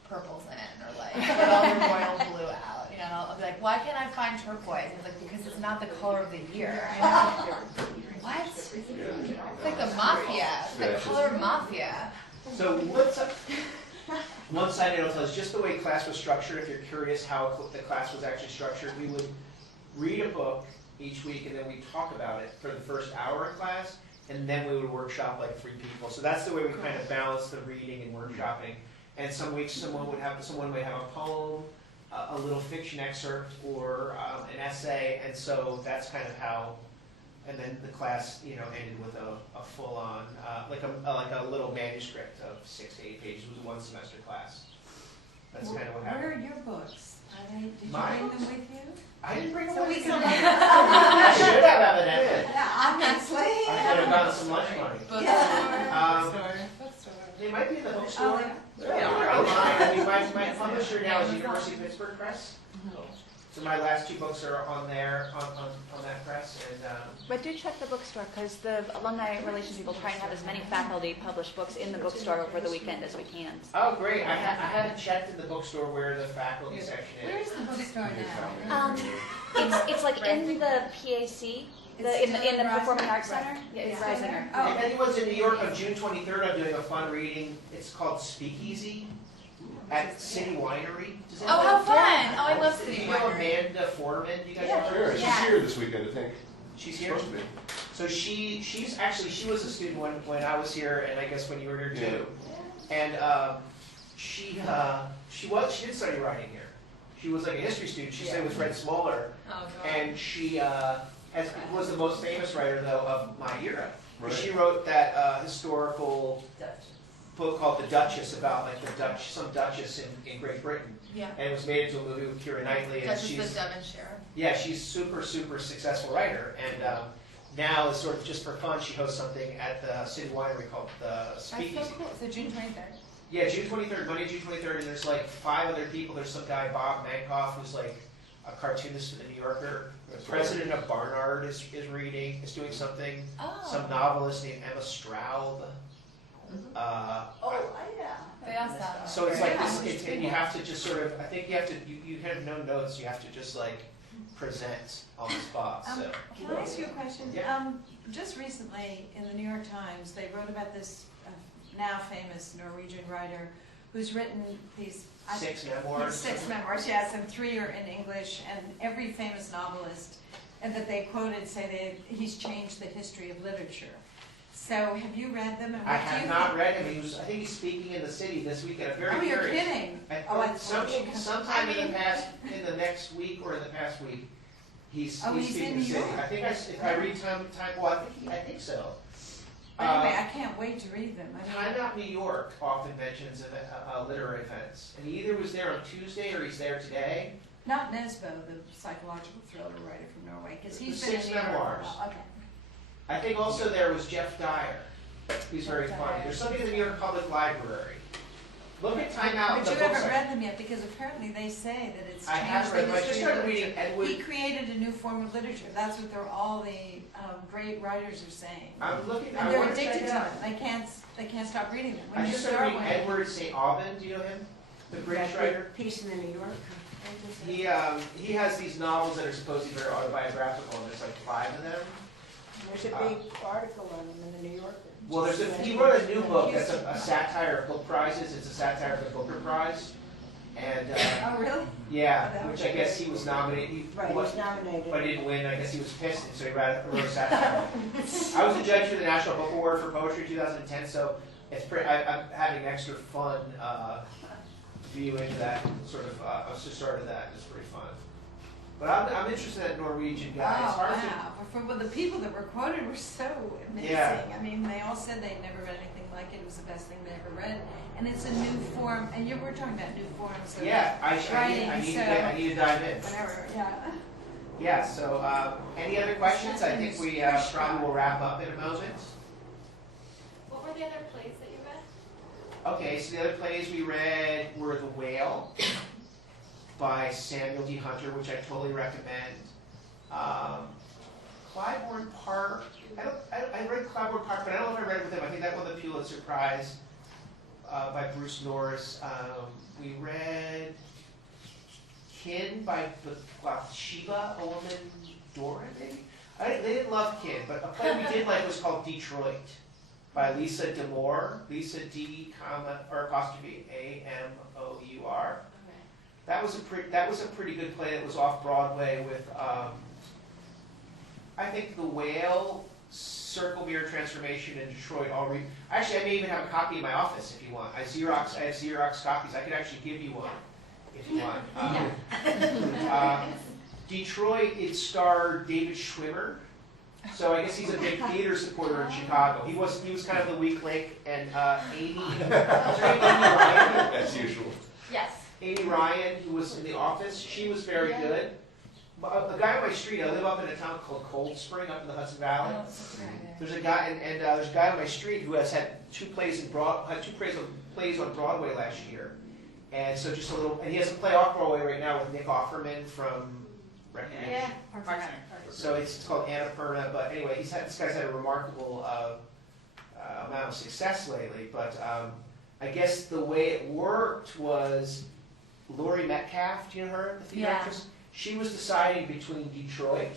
purple's in, or like, put all your royal blue out, you know, and I'll be like, why can't I find turquoise? And he's like, because it's not the color of the year. I'm like, what? It's like the mafia, the color mafia. So one side note tells just the way class was structured. If you're curious how the class was actually structured, we would read a book each week and then we talk about it for the first hour of class, and then we would workshop like 3 people. So that's the way we kind of balance the reading and workshopping. And some weeks someone would have a poem, a little fiction excerpt, or an essay, and so that's kind of how. And then the class, ended with a full-on, like a little manuscript of 6 to 8 pages. It was a 1 semester class. That's kind of what happened. Where are your books? Did you My bring books? them with you? I didn't bring them So with we me. can- I should have evidently. Obviously. I could have gotten some lunch money. Bookstore. They might be in the bookstore. Oh, They're online. I mean, my publisher now is University of Pittsburgh Press. So my last 2 books are on there, on that press. And But do check the bookstore, because the alumni relations people try and have as many faculty published books in the bookstore over the weekend as we can. oh, great! I haven't checked in the bookstore where the faculty section is. Where's the bookstore now? It's like in the PAC, in the Performing Arts Center. Yeah, it's Reisinger. If anyone's in New York on June 23rd, I'm doing a fun reading. It's called Speakeasy at City Winery. Does Oh, how anyone- fun! Oh, I love Do City you know Winery. Amanda Foreman? Do you guys Yeah, know sure. her? She's here this weekend, I think. She's here? Supposed to be. So she was a student when I was here, and I guess when you were here too. And she did study writing here. She was like a history student. She studied with Fred Smoller, and she was the most famous writer though of my era. Right. She wrote that historical book called The Duchess about like some duchess in Great Britain. Yeah. And it was made into a movie with Keira Knightley. And Duchess she's of Devonshire. yeah, she's super successful writer, and now sort of just for fun, she hosts something at the City Winery called the Speakeasy. That's so cool. So June 23rd. Yeah, June 23rd, Monday, June 23rd, and there's like 5 other people. There's some guy, Bob Mankoff, who's like a cartoonist for the New Yorker. The president of Barnard is doing something. Oh. Some novelist named Emma Straub. They also. So it's like this, and you have to just sort of, I think you have to, you have no notes, you have to just like present on the spot, so. Can I ask you a question? Yeah. Just recently, in the New York Times, they wrote about this now famous Norwegian writer who's written these 6 memoirs. 6 memoirs, yes, and 3 are in English, and every famous novelist and that they quoted say he's changed the history of literature. So have you read them? And what I do have you not think? read him. I think he's speaking in the city this week at a very Oh, you're curious- kidding. Sometime in the next week or in the past week, he's speaking in in the New city. York? I think if I read Time, well, I think so. Anyway, I can't wait to read them. Time Out New York often mentions literary events, and he either was there on Tuesday or he's there today. Not Nesbo, the psychological thriller writer from Norway, because he's The been 6 in New York. memoirs. Okay. I think also there was Jeff Dyer. He's very funny. There's something in the New York Public Library. Look at Time Out. But you haven't read them yet, because apparently they say that it's I changed haven't read the them. I just history started of reading literature. Edward. He created a new form of literature. That's what all the great writers are saying. I'm looking. And they're addicted to them. They can't stop reading them. When I you just start started reading one- Edward St. Aubin. Do you know him? The British writer. Peace in New York. He has these novels that are supposed to be very autobiographical, and there's like 5 of them. There's a big article on them in the New Yorker. Well, he wrote a new book that's a satire of book prizes. It's a satire of the Booker Prize. And Oh, really? yeah, which I guess he was nominated. He was nominated. But he didn't win. I guess he was pissed, and so he wrote a satire. I was a judge for the National Book Award for Poetry 2010, so it's I'm having extra fun view into that sort of. I just started that. It's pretty fun. But I'm interested in that Norwegian guy. It's Oh, hard to. wow. But the people that were quoted were so amazing. Yeah. I mean, they all said they'd never read anything like it. It was the best thing they ever read. And it's a new form, and we're talking about new forms of Yeah, I writing, need to dive in. Whatever, yeah. Yeah, so any other questions? I think we probably will wrap up in a moment. What were the other plays that you read? Okay, so the other plays we read were The Whale by Samuel D. Hunter, which I totally recommend. Clybourne Park. I read Clybourne Park, but I don't know if I read it with him. I think that won the Pulitzer Prize by Bruce Norris. We read Kin by Bathsheba Ullman-Doran, maybe? They didn't love Kin, but a play we did like was called Detroit by Lisa D'Amour. Lisa D, or apostrophe A-M-O-U-R. That was a pretty good play that was off Broadway with I think The Whale, Circle Mirror Transformation, and Detroit. Actually, I may even have a copy in my office if you want. I have Xerox copies. I could actually give you one if you want. Detroit, it starred David Schwimmer. So I guess he's a big theater supporter in Chicago. He was kind of the weak link, and Amy Ryan. As usual. Yes. Amy Ryan, who was in The Office, she was very good. A guy on my street, I live up in a town called Cold Spring, up in the Hudson Valley. There's a guy, and there's a guy on my street who has had two plays on Broadway last year, and so just a little. And he has a play off Broadway right now with Nick Offerman from Recreation. Yeah. Parks. So it's called Annapurna. But anyway, this guy's had a remarkable amount of success lately. But I guess the way it worked was Laurie Metcalf. Do you know her, the theater actress? She was deciding between Detroit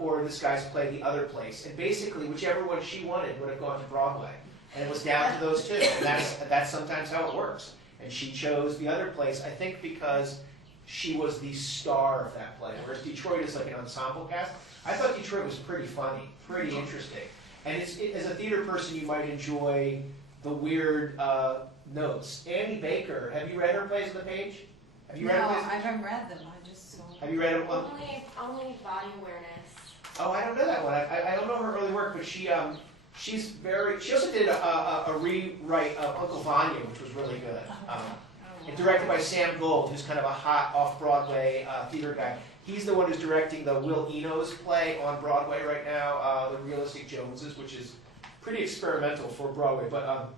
or this guy's play, The Other Place. And basically, whichever one she wanted would have gone to Broadway. And it was down to those two. And that's sometimes how it works. And she chose The Other Place, I think because she was the star of that play. Whereas Detroit is like an ensemble cast. I thought Detroit was pretty funny, pretty interesting. And as a theater person, you might enjoy the weird notes. Annie Baker, have you read her plays on the page? Have you read her No, plays? I haven't read them, I just saw. Have you read them? Only body awareness. Oh, I don't know that one. I don't know her early work, but she's very. She also did a rewrite of Uncle Vanya, which was really good. And directed by Sam Gold, who's kind of a hot off-Broadway theater guy. He's the one who's directing the Will Eno's play on Broadway right now, The Realistic Joneses, which is pretty experimental for Broadway. But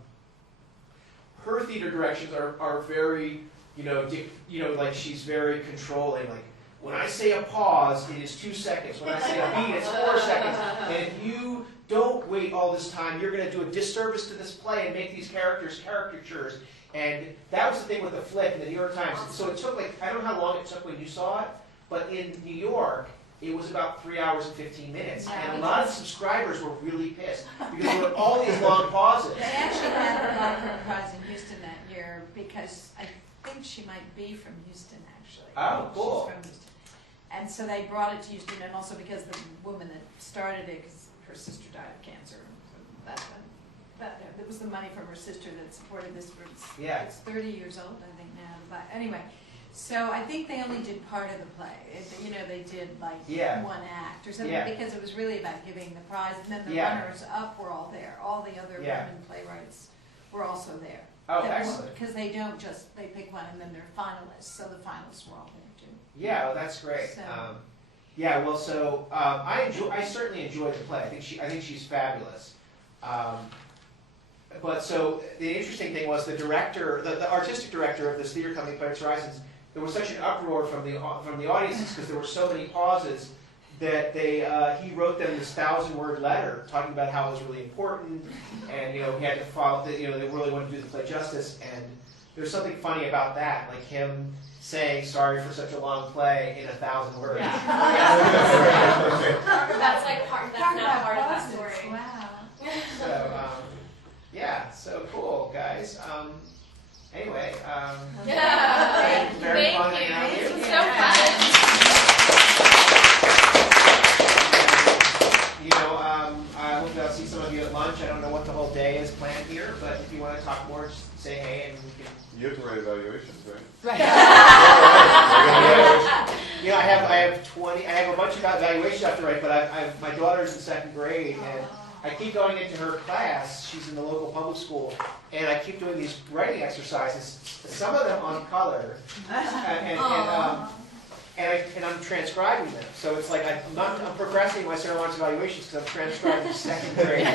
her theater directions are very, like she's very controlling. Like, when I say a pause, it is 2 seconds. When I say a beat, it's 4 seconds. And if you don't wait all this time, you're going to do a disservice to this play and make these characters caricatures. And that was the thing with the flick in the New York Times. So it took I don't know how long it took when you saw it, but in New York, it was about 3 hours and 15 minutes. And a lot of subscribers were really pissed because there were all these long pauses. They actually had her got her prize in Houston that year because I think she might be from Houston, actually. Oh, cool. She's from Houston. And so they brought it to Houston, and also because the woman that started it, because her sister died of cancer, it was the money from her sister that supported this. Yeah. It's 30 years old, I think, now. But anyway, so I think they only did part of the play. They did one act or something because it was really about giving the prize. And then the runners-up were all there. All the other women playwrights were also there. Oh, excellent. Because they don't just, they pick one and then they're finalists. So the finalists were all there too. Yeah, well, that's great. So. I certainly enjoyed the play. I think she's fabulous. But so the interesting thing was the director, the artistic director of this theater company, Playwrights Horizons, there was such an uproar from the audiences because there were so many pauses that he wrote them this 1,000-word letter talking about how it was really important, and he had to follow. They really wanted to do the play justice, and there's something funny about that, like him saying sorry for such a long play in 1,000 words. Yeah. That's not part of that story. Wow. So, so cool, guys. Anyway, Very fun thank you. hanging out with This you. was so fun. I hope I'll see some of you at lunch. I don't know what the whole day is planned here, but if you want to talk more, just say hey and we can. You have to write evaluations, right? Right. I have a bunch of evaluations I have to write, but my daughter's in 2nd grade, and I keep going into her class. She's in the local public school, and I keep doing these writing exercises. Some of them on color, and I'm transcribing them. So it's like I'm procrastinating my Sarah Lawrence evaluations because I'm transcribing 2nd grade.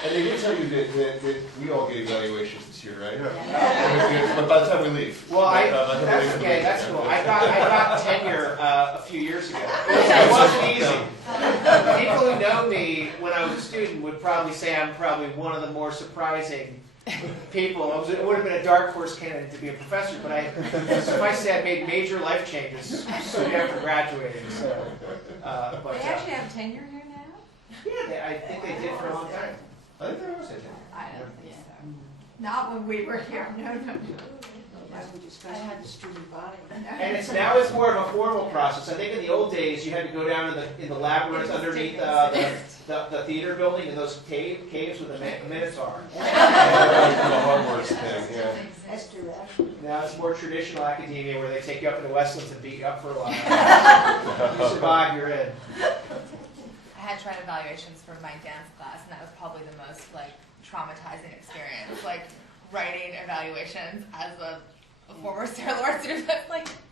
And they did tell you that we all get evaluations this year, right? Yeah. But by the time we leave. Well, that's okay. That's cool. I got tenure a few years ago. It wasn't easy. People who know me when I was a student would probably say I'm probably one of the more surprising people. It would have been a dark horse candidate to be a professor, but suffice to say I made major life changes soon after graduating. So, they actually have tenure here now? Yeah, I think they did for a long time. I think there was a tenure. I don't think so. Not when we were here. No. I had the student body. And it's more of a formal process. I think in the old days you had to go down in the labyrinth underneath the theater building in those caves with the Minotaur. The Hogwarts thing, yeah. That's irrational. Now it's more traditional academia where they take you up into Westlands and beat you up for a while. If you survive, you're in. I had tried evaluations for my dance class, and that was probably the most traumatizing experience. Writing evaluations as a former Sarah Lawrence student.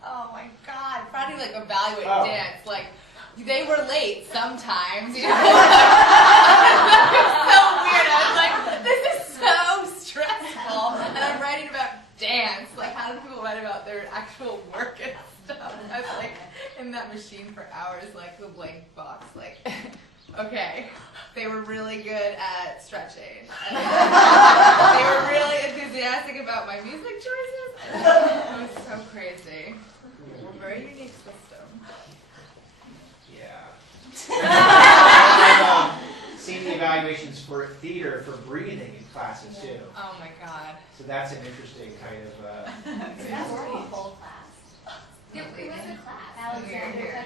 Oh my god, trying to evaluate dance. They were late sometimes. It was so weird. I was like, this is so stressful. And I'm writing about dance. How do people write about their actual work and stuff? I was in that machine for hours, the blank box. Okay, they were really good at stretching. And they were really enthusiastic about my music choices. It was so crazy. We're a very unique system. Yeah. I've seen the evaluations for theater for breathing in classes too. Oh my god. So that's an interesting kind of. That's a whole class. It was a class.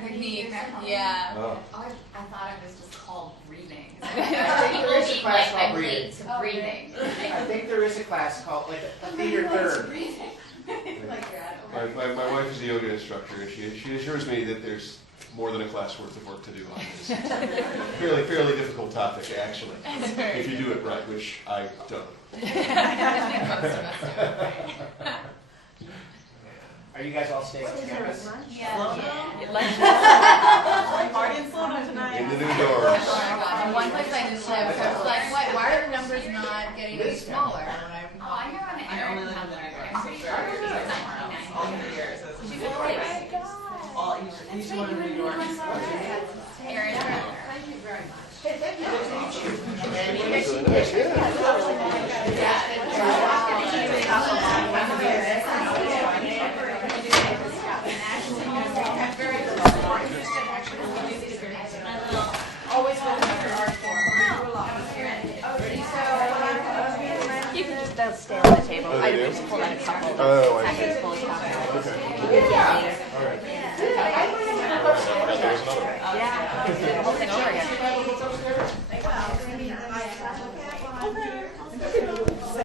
Technique. Yeah. I thought it was just called breathing. There is a class called breathing. To breathing. there is a class called, like, a theater third. My wife is a yoga instructor, and she assures me that there's more than a class worth of work to do on this. fairly difficult topic, actually, if you do it right, which I don't. Are you guys all staying on campus? Party in Florida tonight. In the new doors. In one place I didn't live, so I was like, what, why are the numbers not getting any smaller when I'm... Oh, I hear on the I only live in the New York, so 30 years somewhere else. All 3 years. She's like, All each one in New York. Erin, thank you very much. Hey, thank you. You can just stay on the table. Oh, I just pull out a couple oh, I seconds see. full of coffee. Okay.